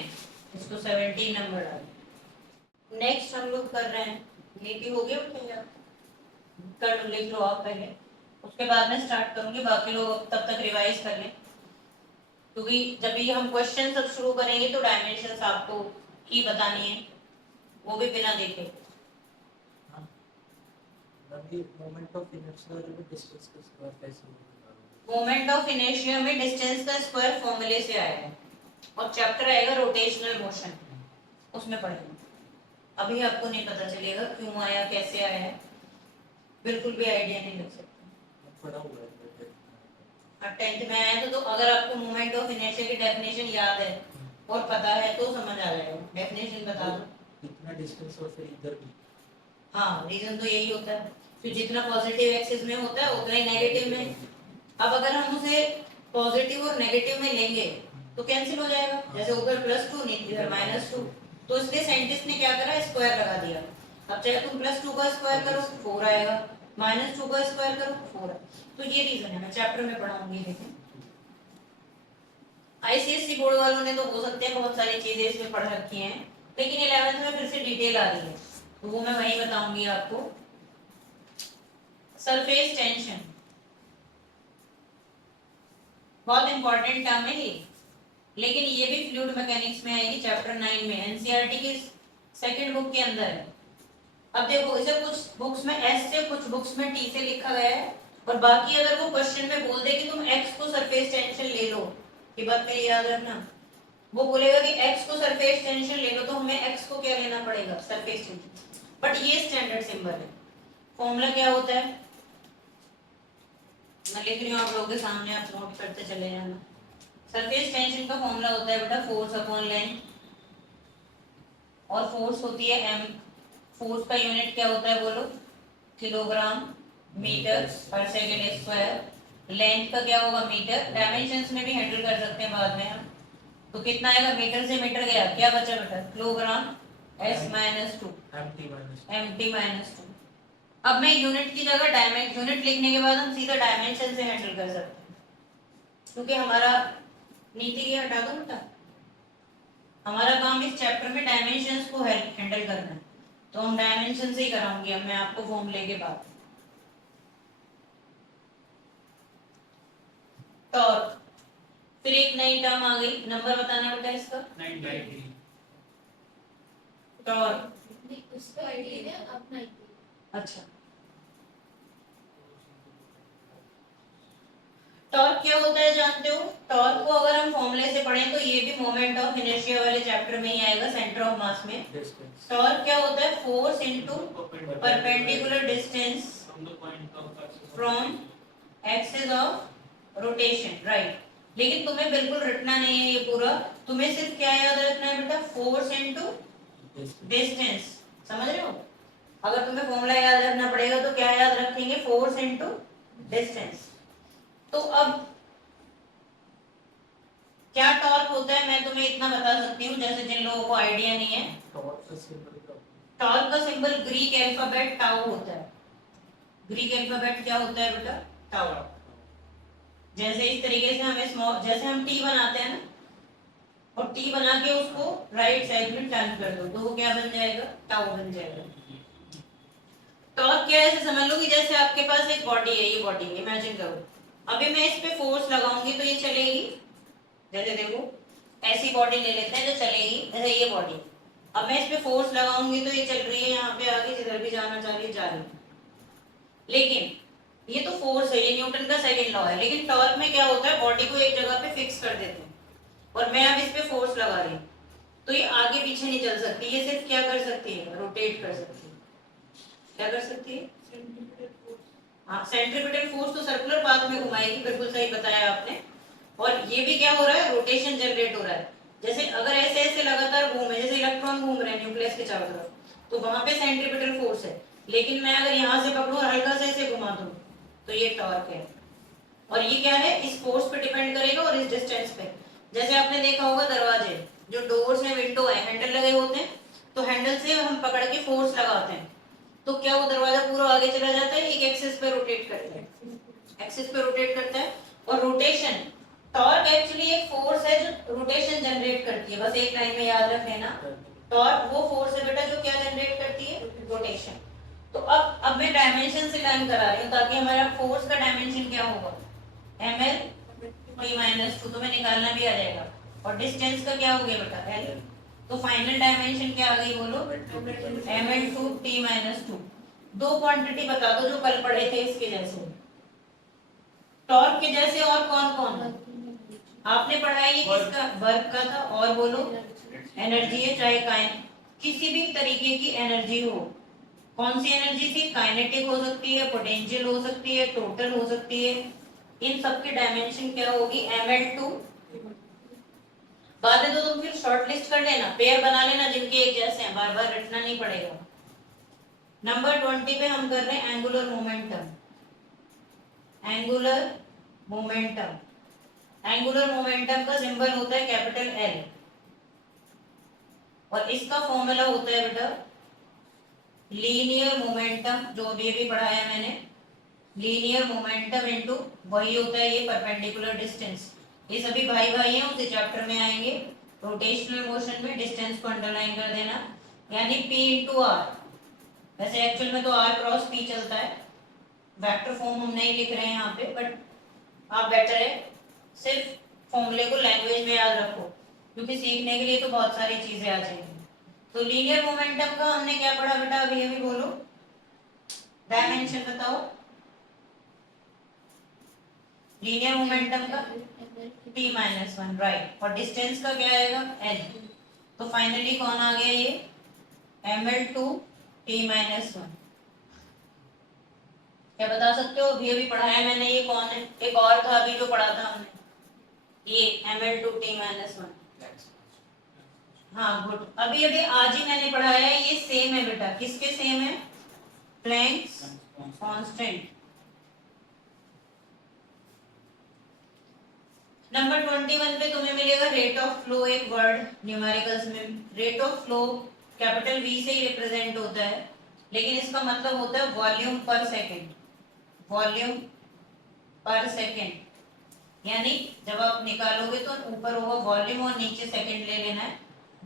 इसको 17 नंबर डालो। नेक्स्ट हम लोग कर रहे हैं, ये भी हो गया कर लो, लिख लो आप पहले, उसके बाद में स्टार्ट करूंगी, बाकी लोग तब तक रिवाइज कर लें। क्योंकि जब भी हम क्वेश्चन सब शुरू करेंगे तो डायमेंशंस आपको ही बतानी है, वो भी बिना देखे। मोमेंट ऑफ इनर्शिया जो डिस्टेंस का स्क्वायर कैसे होगा? मोमेंट ऑफ इनर्शिया में डिस्टेंस का स्क्वायर फॉर्मूले से आया है, और चैप्टर आएगा रोटेशनल मोशन, उसमें पढ़ेंगे। अभी आपको नहीं पता चलेगा क्यों आया कैसे आया है, बिल्कुल भी आइडिया नहीं लग सकता। पढ़ा हुआ है 10th में आया तो अगर आपको मोमेंट ऑफ इनर्शिया की डेफिनेशन याद है और पता है तो समझ आ जाएगा। डेफिनेशन बता दो। इतना डिस्टेंस और फिर इधर भी। हाँ, रीजन तो यही होता है, तो जितना पॉजिटिव एक्सिस में होता है उतना ही नेगेटिव में। अब अगर हम उसे पॉजिटिव और नेगेटिव में लेंगे तो कैंसिल हो जाएगा, जैसे ऊपर +2 नीचे इधर -2। तो इसलिए साइंटिस्ट ने क्या करा, स्क्वायर लगा दिया। अब चाहे तुम +2 का स्क्वायर करो 4 आएगा, -2 का स्क्वायर करो 4। तो ये रीजन है, मैं चैप्टर में पढ़ाऊंगी। लेकिन आईसीएससी बोर्ड वालों ने तो हो सकते हैं बहुत सारी चीजें इसमें पढ़ रखी हैं, लेकिन 11th में फिर से डिटेल आ रही है तो वो मैं वहीं बताऊंगी आपको। सरफेस टेंशन बहुत इंपॉर्टेंट टर्म है ये, लेकिन ये भी फ्लूइड मैकेनिक्स में आएगी चैप्टर 9 में, एनसीईआरटी की सेकंड बुक के अंदर है। अब देखो, इसे कुछ बुक्स में एस से कुछ बुक्स में टी से लिखा गया है, और बाकी अगर वो क्वेश्चन में बोल दे कि तुम एक्स को सरफेस टेंशन ले लो, ये बात मेरी याद रखना। वो बोलेगा कि एक्स को सरफेस टेंशन ले लो, तो हमें एक्स को क्या लेना पड़ेगा, सरफेस टेंशन। बट ये स्टैंडर्ड सिंबल है। फॉर्मूला क्या होता है, मैं लिख रही हूँ आप लोगों के सामने, आप नोट करते चले जाना। सरफेस टेंशन का फॉर्मूला होता है बेटा फोर्स अपॉन लेंथ, और फोर्स होती है एम। फोर्स का यूनिट क्या होता है बोलो, किलोग्राम मीटर पर सेकंड स्क्वायर। लेंथ का क्या होगा, मीटर। डायमेंशंस में भी हैंडल कर सकते हैं बाद में हम। तो कितना आएगा, मीटर से मीटर गया, क्या बचा बेटा, किलोग्राम s - 2 mt - 2। अब मैं यूनिट की जगह यूनिट लिखने के बाद हम सीधा डायमेंशन से हैंडल कर सकते हैं, क्योंकि हमारा नीति ये हटा दो बेटा, हमारा काम इस चैप्टर में डायमेंशंस को हैंडल करना है, तो हम डायमेंशन से ही कराऊंगी अब मैं आपको फॉर्मूले के बाद। टॉर्क, फिर एक नई टर्म आ गई, नंबर बताना बेटा इसका, 9 टॉर्क। उसका आइडिया है अपना ही। अच्छा, टॉर्क क्या होता है जानते हो, टॉर्क को अगर हम फॉर्मूले से पढ़ें तो ये भी मोमेंट ऑफ इनर्शिया वाले चैप्टर में ही आएगा, सेंटर ऑफ मास में। टॉर्क क्या होता है, force into perpendicular distance from axis of rotation, right. लेकिन तुम्हें बिल्कुल रटना नहीं है ये पूरा, तुम्हें सिर्फ क्या याद रखना है बेटा, फोर्स इनटू डिस्टेंस। समझ रहे हो? अगर तुम्हें फॉर्मूला याद रखना पड़ेगा तो क्या याद रखेंगे, फोर्स इनटू डिस्टेंस। तो अब क्या टॉर्क होता है मैं तुम्हें इतना बता सकती हूँ, जैसे जिन लोगों को आइडिया नहीं है, टॉर्क का सिंबल ग्रीक अल्फाबेट टाउ होता है। ग्रीक अल्फाबेट क्या होता है बेटा, टाउ। जैसे इस तरीके से हमें स्मॉल, जैसे हम टी बनाते हैं ना, और टी बना के उसको राइट साइड में टर्न कर दो तो वो क्या बन जाएगा, टाउ बन जाएगा। टॉर्क क्या है, ऐसे समझ लो कि जैसे आपके पास एक बॉडी है, ये बॉडी इमेजिन करो, अभी मैं इस पे फोर्स लगाऊंगी तो ये चलेगी। जैसे देखो ऐसी बॉडी ले लेते हैं जो चलेगी, जैसे ये बॉडी, अब मैं इस पे फोर्स लगाऊंगी तो ये चल रही है, यहाँ पे आगे जिधर भी जाना चाह रही है जा रही है। लेकिन ये तो फोर्स है, ये न्यूटन का सेकंड लॉ है। लेकिन टॉर्क में क्या होता है, बॉडी को एक जगह पे फिक्स कर देते हैं और मैं अब इस पे फोर्स लगा रही हूँ तो ये आगे पीछे नहीं चल सकती, ये सिर्फ क्या कर सकती है, रोटेट कर सकती है। क्या कर सकती है, हाँ, सेंट्रीपिटल फोर्स तो सर्कुलर पाथ में घुमाएगी, बिल्कुल सही बताया आपने। और ये भी क्या हो रहा है, रोटेशन जनरेट हो रहा है। जैसे अगर ऐसे ऐसे लगातार घूमे, जैसे इलेक्ट्रॉन घूम रहे हैं न्यूक्लियस के चारों तरफ, तो वहां पे सेंट्रीपिटल फोर्स है। लेकिन मैं अगर यहाँ से पकड़ूं और हल्का से ऐसे घुमा दूं तो ये टॉर्क है। और ये क्या है, इस फोर्स पे डिपेंड करेगा और इस डिस्टेंस पे। जैसे आपने देखा होगा दरवाजे, जो डोर्स है, विंडो है, हैंडल लगे होते हैं, तो हैंडल से हम पकड़ के फोर्स लगाते हैं तो क्या वो दरवाजा पूरा आगे चला जाता है, एक एक्सिस पे रोटेट करता है, एक्सिस पे रोटेट करता है। और रोटेशन, टॉर्क एक्चुअली एक फोर्स है जो रोटेशन जनरेट करती है, बस एक लाइन में याद रख लेना, टॉर्क वो फोर्स है बेटा जो क्या जनरेट करती है, रोटेशन। तो अब मैं डायमेंशन से लाइन करा रही हूँ ताकि हमारा फोर्स का डायमेंशन क्या होगा, ml t माइनस 2, तो मैं निकालना भी आ जाएगा। और डिस्टेंस का क्या हो गया बेटा, l। तो फाइनल डायमेंशन क्या आ गई बोलो, ml2 t माइनस 2। दो क्वांटिटी बता दो जो कल पढ़े थे इसके जैसे, टॉर्क के जैसे, और कौन कौन आपने पढ़ा है, ये किसका, वर्क का था। और बोलो, एनर्जी है, चाहे किसी भी तरीके की एनर्जी हो। कौन सी एनर्जी थी, काइनेटिक हो सकती है, पोटेंशियल हो सकती है, टोटल हो सकती है। इन सब की डायमेंशन क्या होगी, ml2। बाद में तो तुम फिर शॉर्ट लिस्ट कर लेना, पेयर बना लेना जिनके एक जैसे हैं, बार बार रटना नहीं पड़ेगा। नंबर 20 पे हम कर रहे हैं angular momentum. Angular momentum, angular momentum का सिंबल होता है कैपिटल एल, और इसका फॉर्मूला होता है बेटा लीनियर मोमेंटम, जो अभी अभी पढ़ाया मैंने, लीनियर मोमेंटम इनटू वही होता है ये परपेंडिकुलर डिस्टेंस। ये सभी भाई भाई हैं, उसी चैप्टर में आएंगे। रोटेशनल मोशन में डिस्टेंस को अंडरलाइन कर देना, यानी p इंटू आर। वैसे एक्चुअल में तो r क्रॉस p चलता है, वेक्टर फॉर्म हम नहीं लिख रहे हैं यहाँ पे, बट आप बेटर है सिर्फ फॉर्मूले को लैंग्वेज में याद रखो, क्योंकि सीखने के लिए तो बहुत सारी चीजें आ जाएंगी। तो लीनियर मोमेंटम का हमने क्या पढ़ा बेटा, अभी अभी बोलो, डायमेंशन बताओ लीनियर मोमेंटम का, t माइनस 1, राइट। और डिस्टेंस का क्या आएगा, l। तो फाइनली कौन आ गया ये, ml2 t माइनस 1। क्या बता सकते हो, अभी अभी पढ़ाया मैंने, ये कौन है, एक और था अभी जो पढ़ा था हमने, ये ml2 t माइनस 1। हाँ गुड, अभी अभी आज ही मैंने पढ़ाया है, ये सेम है बेटा, किसके सेम है, प्लैंक्स कांस्टेंट। नंबर 21 पे तुम्हें मिलेगा रेट ऑफ फ्लो, एक वर्ड न्यूमेरिकल्स में। Rate of flow capital V से ही रिप्रेजेंट होता है, लेकिन इसका मतलब होता है वॉल्यूम पर सेकंड, वॉल्यूम पर सेकंड। यानी जब आप निकालोगे तो ऊपर होगा वॉल्यूम और नीचे सेकंड ले लेना है।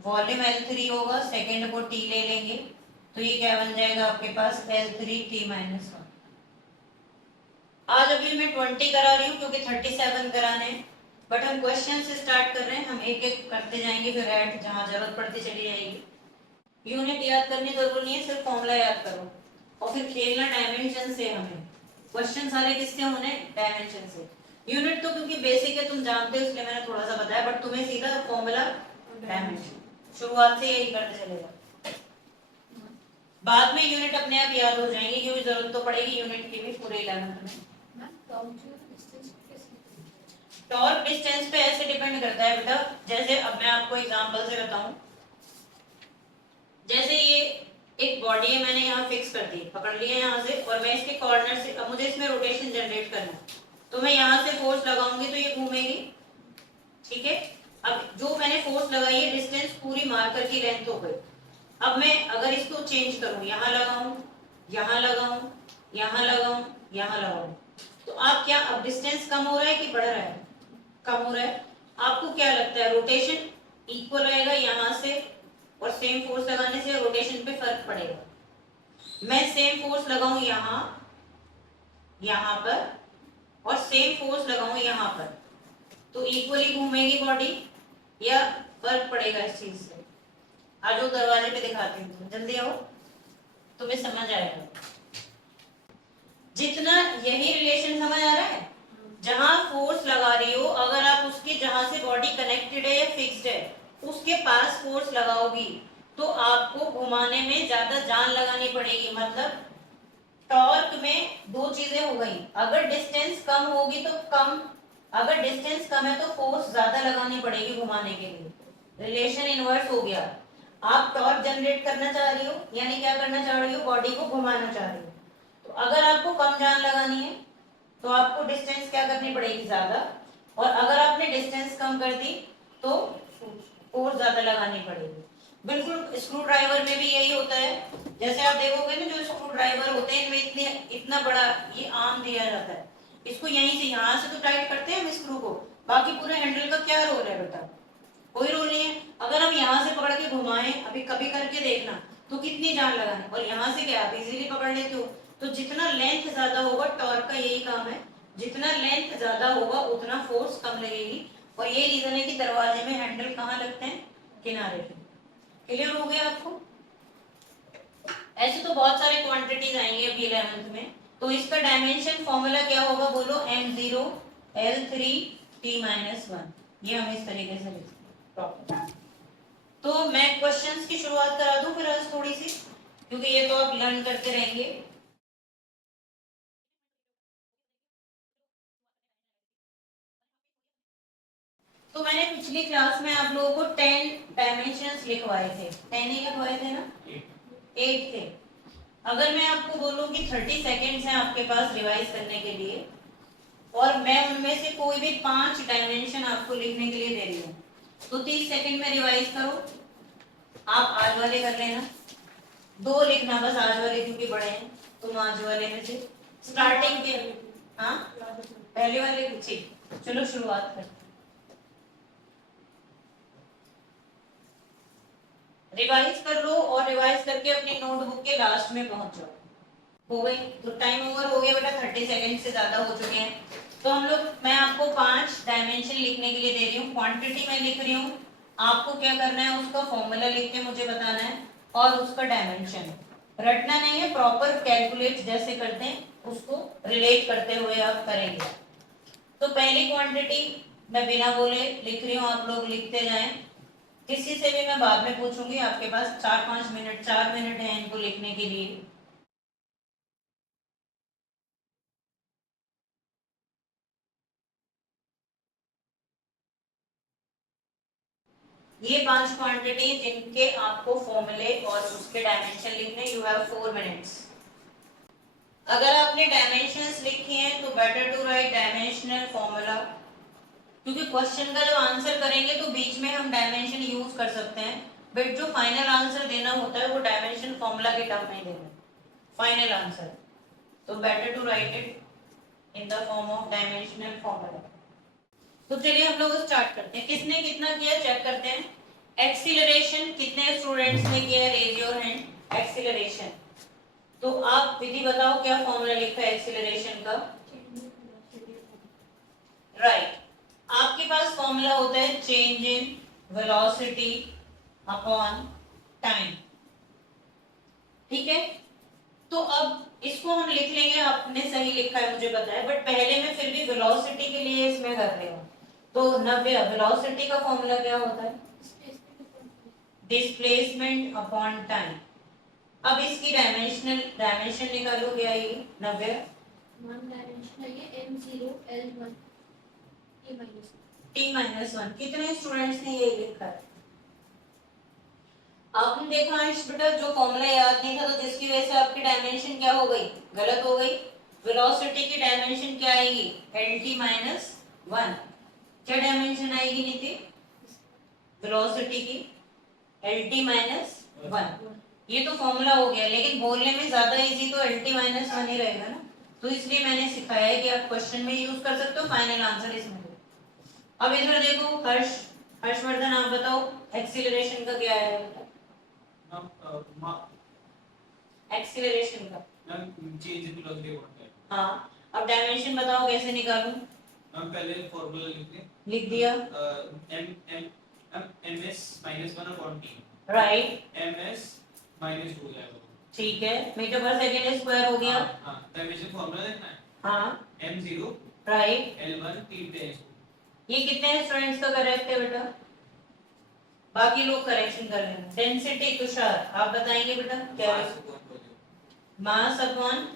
वॉल्यूम L3 होगा, सेकंड को T ले लेंगे, तो ये क्या बन जाएगा आपके पास, L3 T माइनस 1। आज अभी मैं 20 करा रही हूँ क्योंकि 37 कराने हैं, बट हम क्वेश्चन से स्टार्ट कर रहे हैं, हम एक एक करते जाएंगे, फिर ऐड जहाँ जरूरत पड़ती चली जाएगी। यूनिट याद करनी जरूरी नहीं है, सिर्फ फॉर्मूला याद करो और फिर खेलना डायमेंशन से। हमें क्वेश्चन सारे किससे होने, डायमेंशन से। यूनिट तो क्योंकि बेसिक है तुम जानते हो इसलिए मैंने थोड़ा सा बताया, बट तुम्हें सीधा फॉर्मूला डायमेंशन शुरुआत से यही करते चलेगा। बाद में यूनिट अपने आप याद हो जाएंगे, क्योंकि जरूरत तो पड़ेगी यूनिट की भी पूरे 11th में। टॉर्क डिस्टेंस पे ऐसे डिपेंड करता है बेटा, जैसे अब मैं आपको एग्जांपल से बताऊं, जैसे ये एक बॉडी है, मैंने यहाँ फिक्स कर दी, पकड़ लिया यहाँ से, और मैं इसके कॉर्नर से, अब मुझे इसमें रोटेशन जनरेट करना है, तो मैं यहाँ से फोर्स लगाऊंगी तो ये घूमेगी, ठीक है। अब जो मैंने फोर्स लगाई है, डिस्टेंस पूरी मार्कर की लेंथ हो गई। अब मैं अगर इसको चेंज करूं, यहाँ लगाऊं, यहाँ लगाऊं, यहाँ लगाऊं, यहाँ लगाऊं, तो आप क्या, अब डिस्टेंस कम हो रहा है कि बढ़ रहा है? कम हो रहा है। आपको क्या लगता है रोटेशन इक्वल रहेगा यहाँ से, और सेम फोर्स लगाने से रोटेशन पे फर्क पड़ेगा? मैं सेम फोर्स लगाऊं यहाँ, यहाँ पर, और सेम फोर्स लगाऊं यहाँ पर, तो इक्वली घूमेगी बॉडी या फर्क पड़ेगा इस चीज से? आज वो दरवाजे पे दिखाती हूँ, तुम जल्दी आओ, तुम्हें समझ आएगा। जितना, यही रिलेशन समझ आ रहा है? जहां फोर्स लगा रही हो, अगर आप उसके, जहां से बॉडी कनेक्टेड है या फिक्स्ड है, उसके पास फोर्स लगाओगी तो आपको घुमाने में ज्यादा जान लगानी पड़ेगी। मतलब टॉर्क में दो चीजें हो गई, अगर डिस्टेंस कम होगी तो कम, अगर डिस्टेंस कम है तो फोर्स ज्यादा लगानी पड़ेगी घुमाने के लिए। रिलेशन इनवर्स हो गया। आप टॉर्क जनरेट करना चाह रही हो, यानी क्या करना चाह रही हो, बॉडी को घुमाना चाह रही हो, तो अगर आपको कम जान लगानी है तो आपको डिस्टेंस क्या करनी पड़ेगी, ज्यादा, और अगर आपने डिस्टेंस कम कर दी तो फोर्स ज्यादा लगानी पड़ेगी। बिल्कुल स्क्रू ड्राइवर में भी यही होता है। जैसे आप देखोगे ना, जो स्क्रू ड्राइवर होते हैं इनमें इतने, इतना बड़ा ये आर्म दिया जाता है, इसको यहीं से, यहाँ से तो टाइट करते हैं हम स्क्रू को, बाकी पूरे हैंडल का क्या रोल है बेटा? कोई रोल नहीं है। अगर हम यहाँ से पकड़ के घुमाएं, अभी कभी करके देखना, तो कितनी जान लगाना, और यहाँ से क्या आप इजीली पकड़ लेते हो। तो जितना लेंथ ज्यादा होगा, टॉर्क का यही काम है, जितना लेंथ ज्यादा होगा उतना फोर्स कम लगेगी। और ये रीजन है कि दरवाजे में हैंडल कहाँ लगते हैं, किनारे पे। क्लियर हो गया आपको? ऐसे तो बहुत सारे क्वांटिटीज आएंगे अभी 11th में। तो इसका डायमेंशन फॉर्मूला क्या होगा बोलो, m0 l3 t-1। ये हम इस तरीके से लिखते हैं। तो मैं क्वेश्चंस की शुरुआत करा दूं फिर आज थोड़ी सी, क्योंकि ये तो आप लर्न करते रहेंगे। तो मैंने पिछली क्लास में आप लोगों को 10 डायमेंशंस लिखवाए थे, 10 ही लिखवाए थे ना? 8 थे। अगर मैं आपको बोलूं कि 30 सेकेंड्स हैं आपके पास रिवाइज करने के लिए, और मैं उनमें से कोई भी 5 डायमेंशन आपको लिखने के लिए दे रही हूँ, तो 30 सेकेंड में रिवाइज करो। आप आज वाले कर लेना, 2 लिखना बस आज वाले, क्योंकि बड़े हैं। तुम आज वाले में से स्टार्टिंग के, हाँ पहले वाले, ठीक, चलो शुरुआत करते। रिवाइज कर लो, और रिवाइज करके अपनी नोटबुक के लास्ट में पहुंच जाओ। हो गई? तो टाइम ओवर हो गया बेटा, 30 सेकंड से ज्यादा हो चुके हैं। तो हम लोग, मैं आपको 5 डायमेंशन लिखने के लिए दे रही हूँ, क्वांटिटी में लिख रही हूँ। आपको क्या करना है, उसका फॉर्मूला लिख के मुझे बताना है, और उसका डायमेंशन रटना नहीं है, प्रॉपर कैलकुलेट जैसे करते हैं उसको रिलेट करते हुए आप करेंगे। तो पहली क्वांटिटी मैं बिना बोले लिख रही हूँ, आप लोग लिखते जाएं। किसी से भी मैं बाद में पूछूंगी, आपके पास 4-5 मिनट, 4 मिनट है इनको लिखने के लिए। ये 5 क्वांटिटी जिनके आपको फॉर्मूले और उसके डायमेंशन लिखने, यू हैव 4 मिनट्स। अगर आपने डायमेंशंस लिखी हैं तो better to write dimensional formula, क्योंकि क्वेश्चन का जब आंसर करेंगे तो बीच में हम डायमेंशन यूज कर सकते हैं, बट जो फाइनल आंसर देना होता है वो डायमेंशन फॉर्मूला के टर्म में देना, फाइनल आंसर। तो better to write it in the form of dimensional formula. तो चलिए हम लोग स्टार्ट करते हैं। किसने कितना किया चेक करते हैं। एक्सीलरेशन कितने स्टूडेंट्स ने किया, रेज योर हैंड। एक्सीलरेशन, तो आप विधि बताओ क्या फॉर्मूला लिखा है एक्सीलरेशन का? राइट, आपके पास फॉर्मूला होता है change in velocity upon time, ठीक है। तो अब इसको हम लिख लेंगे, आपने सही लिखा है मुझे पता है, बट पहले मैं फिर भी वेलोसिटी के लिए इसमें कर रही हूँ। तो नव्या, वेलोसिटी का फॉर्मूला क्या होता है? Displacement upon time. अब इसकी डायमेंशन निकालो, क्या ये नव्या? वन डायमेंशन है ये m0 l1। ये माइनस t-1। कितने स्टूडेंट्स ने ये लिखा है? आपने देखा अंश बेटा, जो फॉर्मूला याद नहीं था तो जिसकी वजह से आपकी डायमेंशन क्या हो गई, गलत हो गई। वेलोसिटी की डायमेंशन क्या आएगी, lt-1। क्या डायमेंशन आएगी नीति वेलोसिटी की, lt-1। ये तो फॉर्मूला हो गया, लेकिन बोलने में ज्यादा इजी तो lt-1 ही रहेगा ना, तो इसलिए मैंने सिखाया है कि आप क्वेश्चन में यूज कर सकते हो, फाइनल आंसर इसमें दो। अब इधर देखो हर्षवर्धन, आप बताओ एक्सीलरेशन का क्या है बेटा? एक्सीलरेशन का चेंज इन वेलोसिटी होता है। हाँ, अब डायमेंशन बताओ कैसे निकालूं? हम पहले फार्मूला लिख दें। लिख दिया। ms -1 upon t। Right, ms -2 हो जाएगा। ठीक है, मीटर पर सेकंड स्क्वायर हो गया। हां, डायमेंशन फार्मूला देखना है। हाँ, m0 right. l1 t tense. ये कितने स्टूडेंट्स का करेक्ट है बेटा? बाकी लोग करेक्शन कर लेना। डेंसिटी तुषार आप बताएंगे बेटा क्या है? Mass upon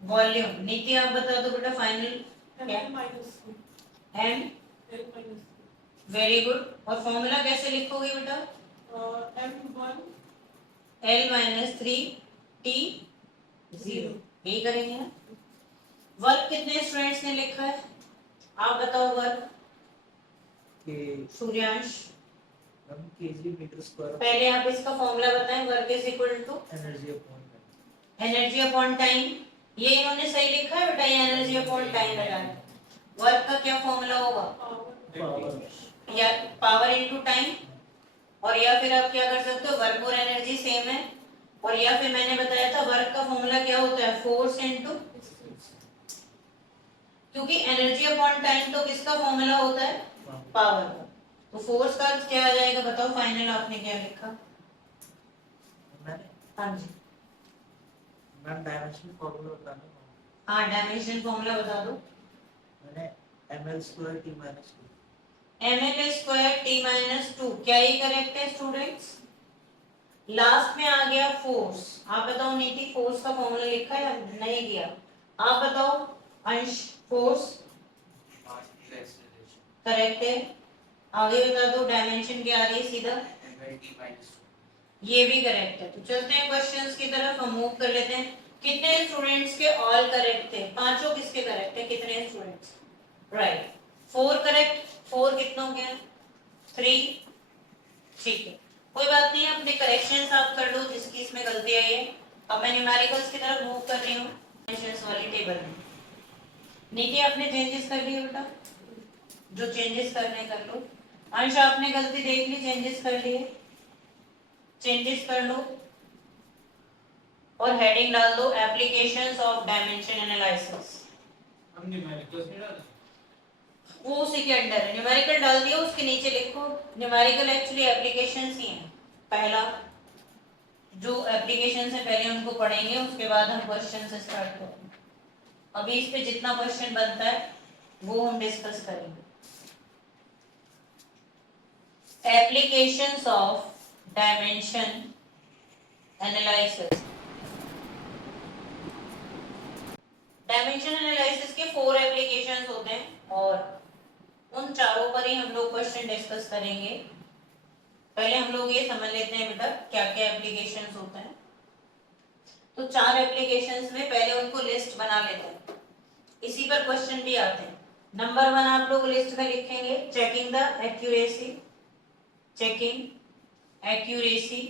volume. नीति आप बता दो बेटा फाइनल क्या? m। Very good. और फॉर्मूला कैसे लिखोगे बेटा? l-3 t 0। यही करेंगे ना। वर्क कितने स्टूडेंट्स ने लिखा है, आप बताओ वर्क? के सूर्यांश, हम केजी मीटर स्क्वायर पहले आप इसका फॉर्मूला बताएं। Work is equal to energy upon energy upon time. ये इन्होंने सही लिखा है बेटा, ये एनर्जी अपॉन टाइम लगाना। वर्क का क्या फॉर्मूला होगा? पावर या पावर इनटू टाइम, और या फिर आप क्या कर सकते हो, वर्क और एनर्जी सेम है, और या फिर मैंने बताया था वर्क का फॉर्मूला क्या होता है, फोर्स इनटू, क्योंकि एनर्जी अपॉन टाइम तो किसका फॉर्मूला होता है, पावर का। तो फोर्स का क्या आ जाएगा बताओ? फाइनल आपने क्या लिखा? मैंने हाँ जी, मैम डायमेंशन फार्मूला बताना। हाँ डायमेंशन फॉर्मूला बता दो। मैंने ml² t - 2 ml square t-2। क्या ये करेक्ट है स्टूडेंट्स? लास्ट में आ गया फोर्स। आप बताओ नीति, फोर्स का फॉर्मूला लिखा है या नहीं किया? आप बताओ अंश, फोर्स करेक्ट है। आगे बता दो डायमेंशन क्या आ रही है सीधा? ये भी करेक्ट है। तो चलते हैं क्वेश्चंस की तरफ, हम मूव कर लेते हैं। कितने स्टूडेंट्स के ऑल करेक्ट थे? पांचों किसके करेक्ट है? कितने स्टूडेंट्स? Right, 4 correct. 4 कितनों के हैं? 3। ठीक है, कोई बात नहीं, अपने करेक्शंस आप कर लो जिसकी इसमें गलती आई है। अब मैं न्यूमेरिकल्स की तरफ मूव कर रही हूँ, डायमेंशंस वाली टेबल में। नीचे आपने चेंजेस कर लिए बेटा, जो चेंजेस करने कर लो। अंश आपने गलती देख ली, चेंजेस कर लिए, चेंजेस कर लो, और हेडिंग डाल दो एप्लीकेशंस ऑफ डायमेंशन एनालिसिस। हम न्यूमेरिकल्स नहीं डालते। वो उसी के अंडर है, न्यूमेरिकल डाल दिया, उसके नीचे लिखो न्यूमेरिकल एक्चुअली एप्लीकेशंस ही हैं। पहला जो एप्लीकेशंस है पहले उनको पढ़ेंगे, उसके बाद हम क्वेश्चन से स्टार्ट करेंगे। अभी इस पे जितना क्वेश्चन बनता है वो हम डिस्कस करेंगे। Applications of dimension analysis. Dimension analysis के 4 एप्लीकेशंस होते हैं, और उन चारों पर ही हम लोग क्वेश्चन डिस्कस करेंगे। पहले हम लोग ये समझ लेते हैं बेटा क्या क्या एप्लीकेशंस होते हैं। तो 4 एप्लीकेशंस में पहले उनको लिस्ट बना लेते हैं, इसी पर क्वेश्चन भी आते हैं। नंबर 1 आप लोग लिस्ट में लिखेंगे, checking the accuracy, checking accuracy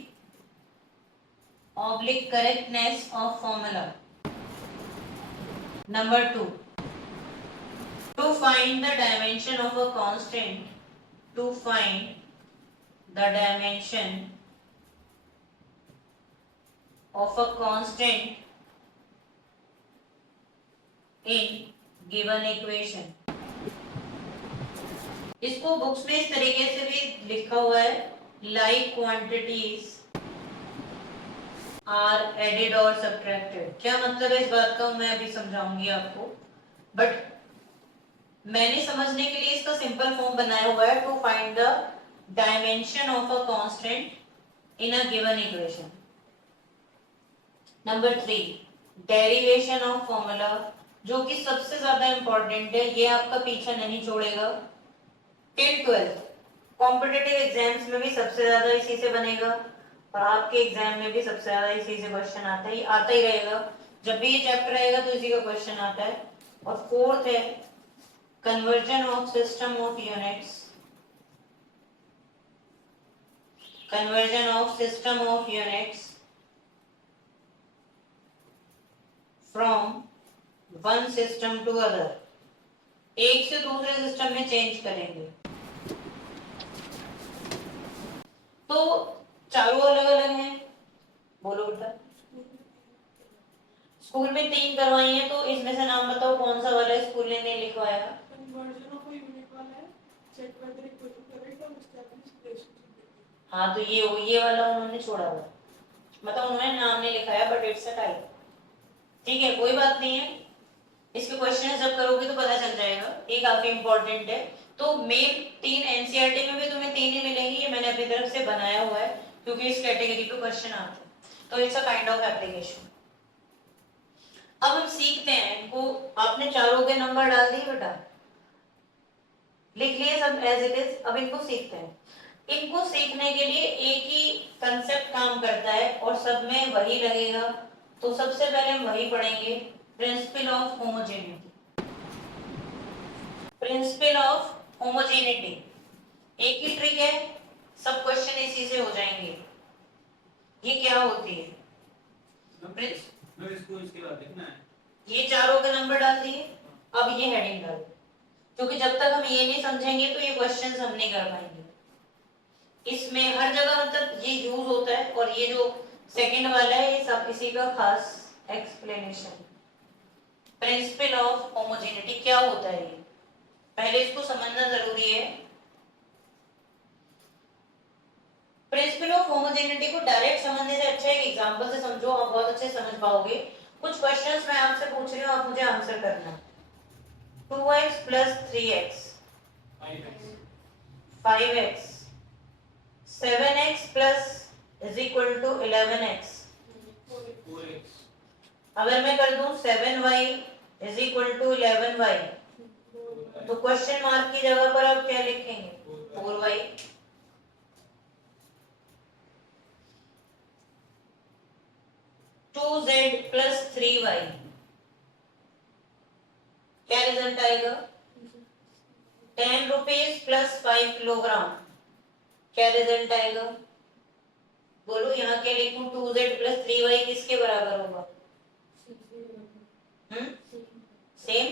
oblique correctness of formula. Number 2, to find the dimension of a constant, to find the dimension of a constant in given equation। इसको बुक्स में इस तरीके से भी लिखा हुआ है, like quantities are added or subtracted। क्या मतलब है इस बात का मैं अभी समझाऊंगी आपको, बट मैंने समझने के लिए इसका सिंपल फॉर्म बनाया हुआ है, to find the dimension of a constant in a given equation. Number 3, derivation of formula जो कि सबसे ज्यादा इंपॉर्टेंट है, ये आपका पीछा नहीं छोड़ेगा। 10-12 कॉम्पिटिटिव एग्जाम्स में भी सबसे ज्यादा इसी से बनेगा और आपके एग्जाम में भी सबसे ज्यादा इसी से क्वेश्चन आता ही रहेगा। जब भी ये चैप्टर आएगा तो इसी का क्वेश्चन आता है। और फोर्थ है conversion of system of units, conversion of system of units from one system to other, एक से दूसरे सिस्टम में चेंज करेंगे। तो चारों अलग अलग हैं, बोलो बेटा। स्कूल में 3 करवाई हैं, तो इसमें से नाम बताओ कौन सा वाला स्कूल ने लिखवाया। कन्वर्जन ऑफ यूनिट वाला है, check whether equal to correct और एस्टैब्लिश रिलेशनशिप। हाँ तो ये वाला उन्होंने छोड़ा हुआ, मतलब उन्होंने नाम नहीं लिखाया बट इट्स अ टाइप। ठीक है, कोई बात नहीं है, इसके क्वेश्चन जब करोगे तो पता चल जाएगा। ये काफी इंपॉर्टेंट है। तो मेन 3 एनसीईआरटी में भी तुम्हें 3 ही मिलेंगी, ये मैंने अपनी तरफ से बनाया हुआ है क्योंकि इस कैटेगरी पे क्वेश्चन आते हैं, तो it's a kind of application. अब हम सीखते हैं इनको। आपने चारों के नंबर डाल दिए बेटा, लिख लिए सब एज इट इज। अब इनको सीखते हैं। इनको सीखने के लिए एक ही कंसेप्ट काम करता है और सब में वही लगेगा। तो सबसे पहले हम वही पढ़ेंगे, principle of homogeneity. Principle of homogeneity एक ही ट्रिक है, सब क्वेश्चन इसी से हो जाएंगे। ये क्या होती है? मैं इसको इसके बाद लिखना है। ये चारों के नंबर डाल दिए, अब ये हेडिंग डाल, क्योंकि जब तक हम ये नहीं समझेंगे तो ये क्वेश्चंस हम नहीं कर पाएंगे। इसमें हर जगह मतलब ये यूज होता है, और ये जो सेकंड वाला है ये सब इसी का खास एक्सप्लेनेशन। प्रिंसिपल ऑफ होमोजेनिटी क्या होता है ये पहले इसको समझना जरूरी है। प्रिंसिपल ऑफ होमोजेनिटी को डायरेक्ट समझने से अच्छा है कि एग्जांपल से समझो, आप बहुत अच्छे समझ पाओगे। कुछ क्वेश्चंस मैं आपसे पूछ रही हूँ, आप मुझे आंसर करना। 2x + 3x 5x 7x + = 11x। 4x अगर मैं कर दूं 7y = 11y, तो क्वेश्चन मार्क की जगह पर आप क्या लिखेंगे? 4y। टू जेड + 3y, क्या रिजल्ट आएगा? 10 रुपीज + 5 किलोग्राम, क्या रिजल्ट आएगा? बोलो यहाँ क्या लिखूं? 2z + 3y किसके बराबर होगा? सेम।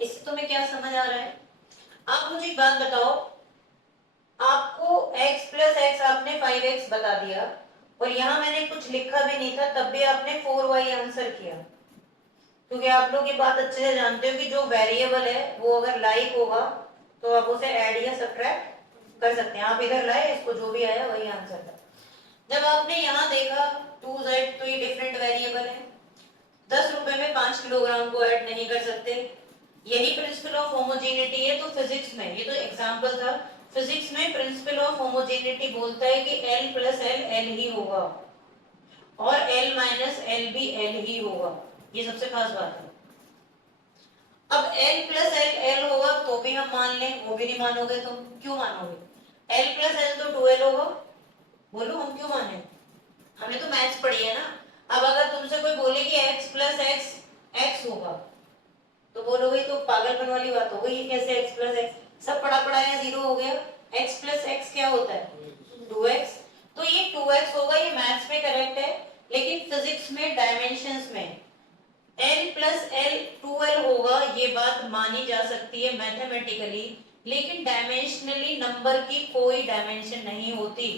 इससे तुम्हें क्या समझ आ रहा है? आप मुझे एक बात बताओ, आपको x + x आपने 5x बता दिया और यहाँ मैंने कुछ लिखा भी नहीं था, तब भी आपने 4y आंसर किया, क्योंकि आप लोग ये बात अच्छे से जानते हो कि जो वेरिएबल है वो अगर लाइक होगा तो आप उसे ऐड या सब्ट्रैक्ट कर सकते हैं। आप इधर लाए, इसको जो भी आया वही आंसर था। जब आपने यहाँ देखा 2z, तो ये डिफरेंट वेरिएबल है, 10 रुपए में 5 किलोग्राम को ऐड नहीं कर सकते। यही प्रिंसिपल ऑफ होमोजेनिटी है। तो फिजिक्स में, ये तो एग्जांपल था, फिजिक्स में प्रिंसिपल ऑफ होमोजेनिटी बोलता है कि L + L L ही होगा और L - L भी L ही होगा। ये सबसे खास बात है। अब L + L L होगा तो भी हम मान लें, वो भी नहीं मानोगे तुम, क्यों मानोगे? L + L तो 2L होगा, बोलो हम क्यों माने? हमने तो मैथ्स पढ़ी है ना। अब अगर तुमसे कोई बोले कि x + x x होगा, तो बोलोगे तो पागलपन वाली बात हो गई, कैसे x + x? सब पढ़ा पढ़ाया 0 हो गया। x + x क्या होता है? 2x। तो ये 2x होगा, ये मैथ्स में करेक्ट है, लेकिन फिजिक्स में डायमेंशंस में L + L 2L होगा, ये बात मानी जा सकती है मैथमेटिकली, लेकिन डायमेंशनली नंबर की कोई डायमेंशन नहीं होती।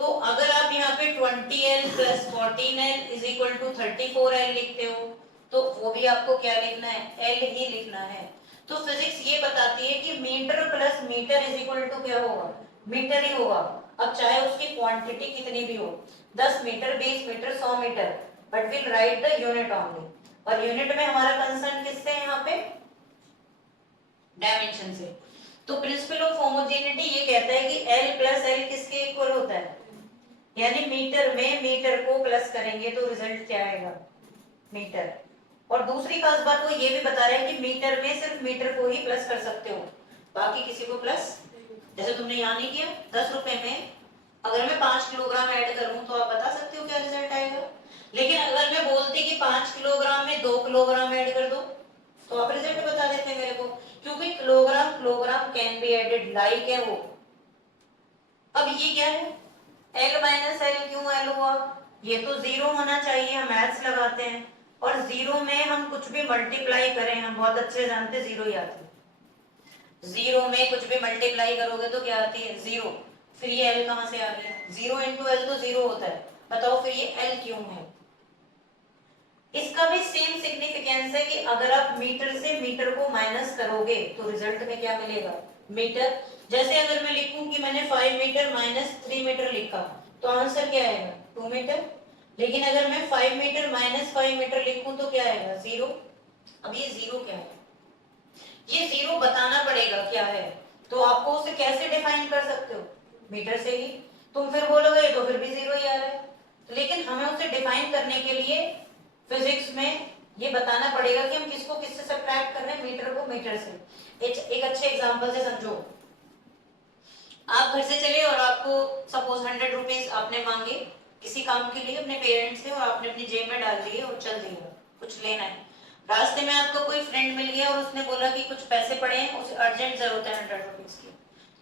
तो अगर आप यहाँ पे 20L + 14L = 34L लिखते हो, तो वो भी आपको क्या लिखना है? L ही लिखना है। तो फिजिक्स ये बताती है कि मीटर + मीटर = क्या होगा? मीटर ही होगा। अब चाहे उसकी क्वांटिटी कितनी भी हो, 10 metre, 20 metre, 100 metre, but will write the unit only. और यूनिट में हमारा कंसर्न किससे है यहाँ पे? डायमेंशन से। तो प्रिंसिपल ऑफ होमोजेनिटी ये कहता है कि L + L किसके इक्वल होता है? यानी मीटर में मीटर को प्लस करेंगे तो रिजल्ट क्या आएगा? मीटर। और दूसरी खास बात वो ये भी बता रहे हैं कि मीटर में सिर्फ मीटर को ही प्लस कर सकते हो, बाकी किसी को प्लस, जैसे तुमने यहाँ नहीं किया 10 रुपए में अगर मैं 5 किलोग्राम ऐड करूं तो आप बता सकते हो क्या रिजल्ट आएगा। लेकिन अगर मैं बोलती कि 5 किलोग्राम में 2 किलोग्राम ऐड कर दो तो आप रिजल्ट बता देते हैं मेरे को, क्योंकि kilogram kilogram can be added, like है वो। अब ये क्या है, L माइनस एल, क्यों L हुआ, ये तो जीरो होना चाहिए, हम मैथ्स लगाते हैं और जीरो में हम कुछ भी मल्टीप्लाई करें हम बहुत अच्छे जानते हैं जीरो ही आती है। जीरो में कुछ भी मल्टीप्लाई करोगे तो क्या आती है, जीरो। फिर ये L कहां से आ गया, जीरो इंटू एल तो जीरो होता है, बताओ फिर ये L क्यों है। इसका भी सेम सिग्निफिकेंस है कि अगर आप मीटर से मीटर को माइनस करोगे तो रिजल्ट में क्या मिलेगा, मीटर। जैसे अगर मैं लिखूं कि मैंने 5 मीटर माइनस 3 मीटर लिखा तो आंसर क्या आएगा, 2 मीटर। लेकिन अगर मैं 5 मीटर माइनस 5 मीटर लिखूं तो क्या आएगा, जीरो। अब ये जीरो क्या है, ये जीरो बताना पड़ेगा क्या है, तो आपको उसे कैसे डिफाइन कर सकते हो, मीटर से ही। तुम फिर बोलोगे तो फिर भी जीरो ही आ रहा है, लेकिन हमें उसे डिफाइन करने के लिए फिजिक्स में ये बताना पड़ेगा कि हम किसको किससे सब्ट्रैक्ट कर रहे हैं, मीटर को मीटर से। एक अच्छे एग्जांपल से समझो, आप घर से चले और आपको सपोज 100 रुपीज आपने मांगे किसी काम के लिए अपने पेरेंट्स से और आपने अपनी जेब में डाल दिए और चल दिया, कुछ लेना है। रास्ते में आपको कोई फ्रेंड मिल गया और उसने बोला कि कुछ पैसे पड़े हैं, उसे अर्जेंट जरूरत है 100 रुपीज की,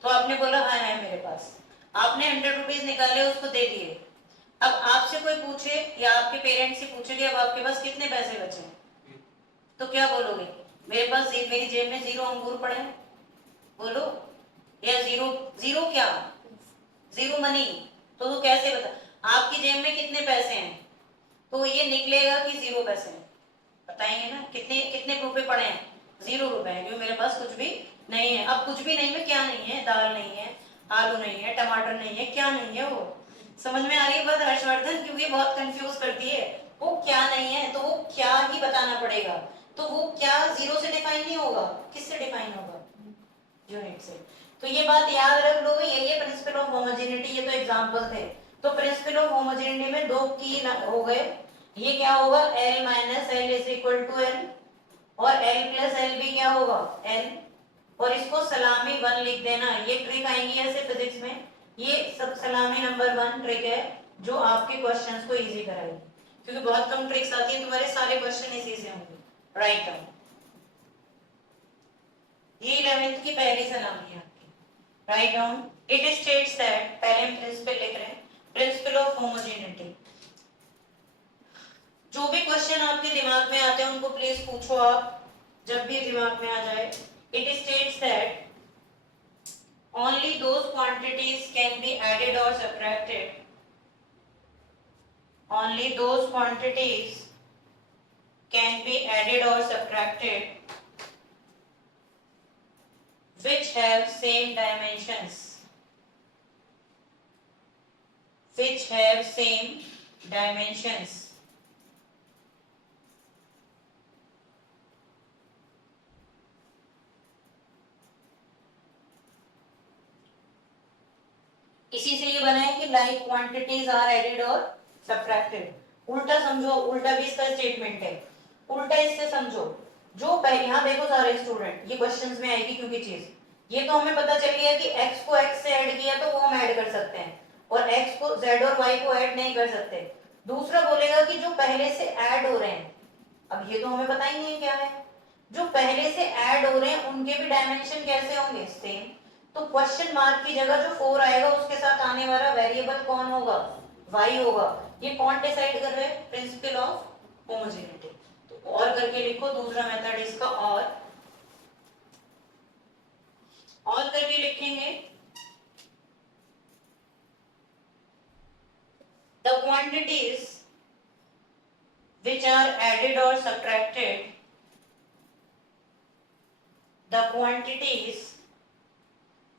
तो आपने बोला हाँ है मेरे पास, आपने 100 रुपीज निकाले उसको दे दिए। अब आपसे कोई पूछे या आपके पेरेंट्स से पूछे कि अब आपके पास कितने पैसे बचे हैं, तो क्या बोलोगे, मेरे पास मेरी जेब में 0 अंगूर पड़े हैं, बोलो, या जीरो, जीरो क्या, जीरो मनी। तो कैसे बता, आपकी जेब में कितने पैसे हैं, तो ये निकलेगा कि 0 पैसे हैं। बताएंगे ना कितने कितने रुपए पड़े हैं, 0 रुपए हैं, क्योंकि मेरे पास कुछ भी नहीं है। अब कुछ भी नहीं में क्या नहीं है, दाल नहीं है, आलू नहीं है, टमाटर नहीं है, क्या नहीं है, वो समझ में आ गई बात हर्षवर्धन, क्योंकि बहुत कंफ्यूज करती है, वो क्या नहीं है, तो वो क्या ही बताना पड़ेगा। तो वो क्या 0 से डिफाइन नहीं होगा, किससे डिफाइन होगा, यूनिट से। तो ये बात याद रख लो, यही है प्रिंसिपल ऑफ होमोजेनिटी। ये तो एग्जांपल थे, तो प्रिंसिपल ऑफ होमोजेनिटी में 2 की हो गए, ये क्या होगा, L minus L is equal to L, और L प्लस एल भी क्या होगा, L, और इसको सलामी 1 लिख देना। ये ट्रिक आएंगी ऐसे फिजिक्स में, ये सब सलामी नंबर 1 ट्रिक है जो आपके क्वेश्चंस को इजी कराएगी, क्योंकि बहुत कम ट्रिक्स आती है, तुम्हारे सारे क्वेश्चन इसी से होंगे। राइट डाउन, ये 11th की पहली सलामी है आपकी। Write down, it states that, पहले हम प्रिंसिपल लिख रहे हैं, प्रिंसिपल ऑफ होमोजेनिटी। जो भी क्वेश्चन आपके दिमाग में आते हैं उनको प्लीज पूछो आप, जब भी दिमाग में आ जाए। It states that only those quantities can be added or subtracted, only those quantities can be added or subtracted which have same dimensions, which have same dimensions। इसी से ये बना है कि लाइक क्वांटिटीज आर एडेड और subtracted. उल्टा समझो, उल्टा भी इसका स्टेटमेंट है, उल्टा इससे समझो। जो पहले यहाँ देखो सारे स्टूडेंट, ये क्वेश्चंस में आएगी क्योंकि चीज ये तो हमें पता चल गया कि x को x से ऐड किया तो वो हम ऐड कर सकते हैं, और x को z और y को ऐड नहीं कर सकते। दूसरा बोलेगा कि जो पहले से ऐड हो रहे हैं, अब ये तो हमें पता ही नहीं है क्या है, जो पहले से ऐड हो रहे हैं उनके भी डायमेंशन कैसे होंगे, सेम। तो क्वेश्चन मार्क की जगह जो 4 आएगा उसके साथ आने वाला वेरिएबल कौन होगा, y होगा। ये कौन डिसाइड कर रहे हैं, प्रिंसिपल ऑफ होमोजेनिटी। तो और करके लिखो, दूसरा मेथड इसका और करके लिखेंगे, the quantities which are added or subtracted, the quantities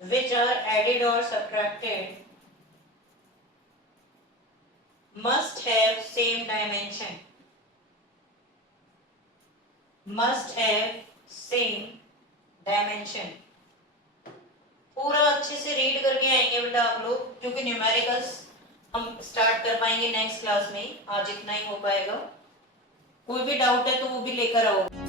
which are added or subtracted must have same dimension, must have same dimension। पूरा अच्छे से रीड करके आएंगे बेटा आप लोग, क्योंकि न्यूमेरिकल्स हम स्टार्ट कर पाएंगे नेक्स्ट क्लास में ही, आज इतना ही हो पाएगा। कोई भी डाउट है तो वो भी लेकर आओ।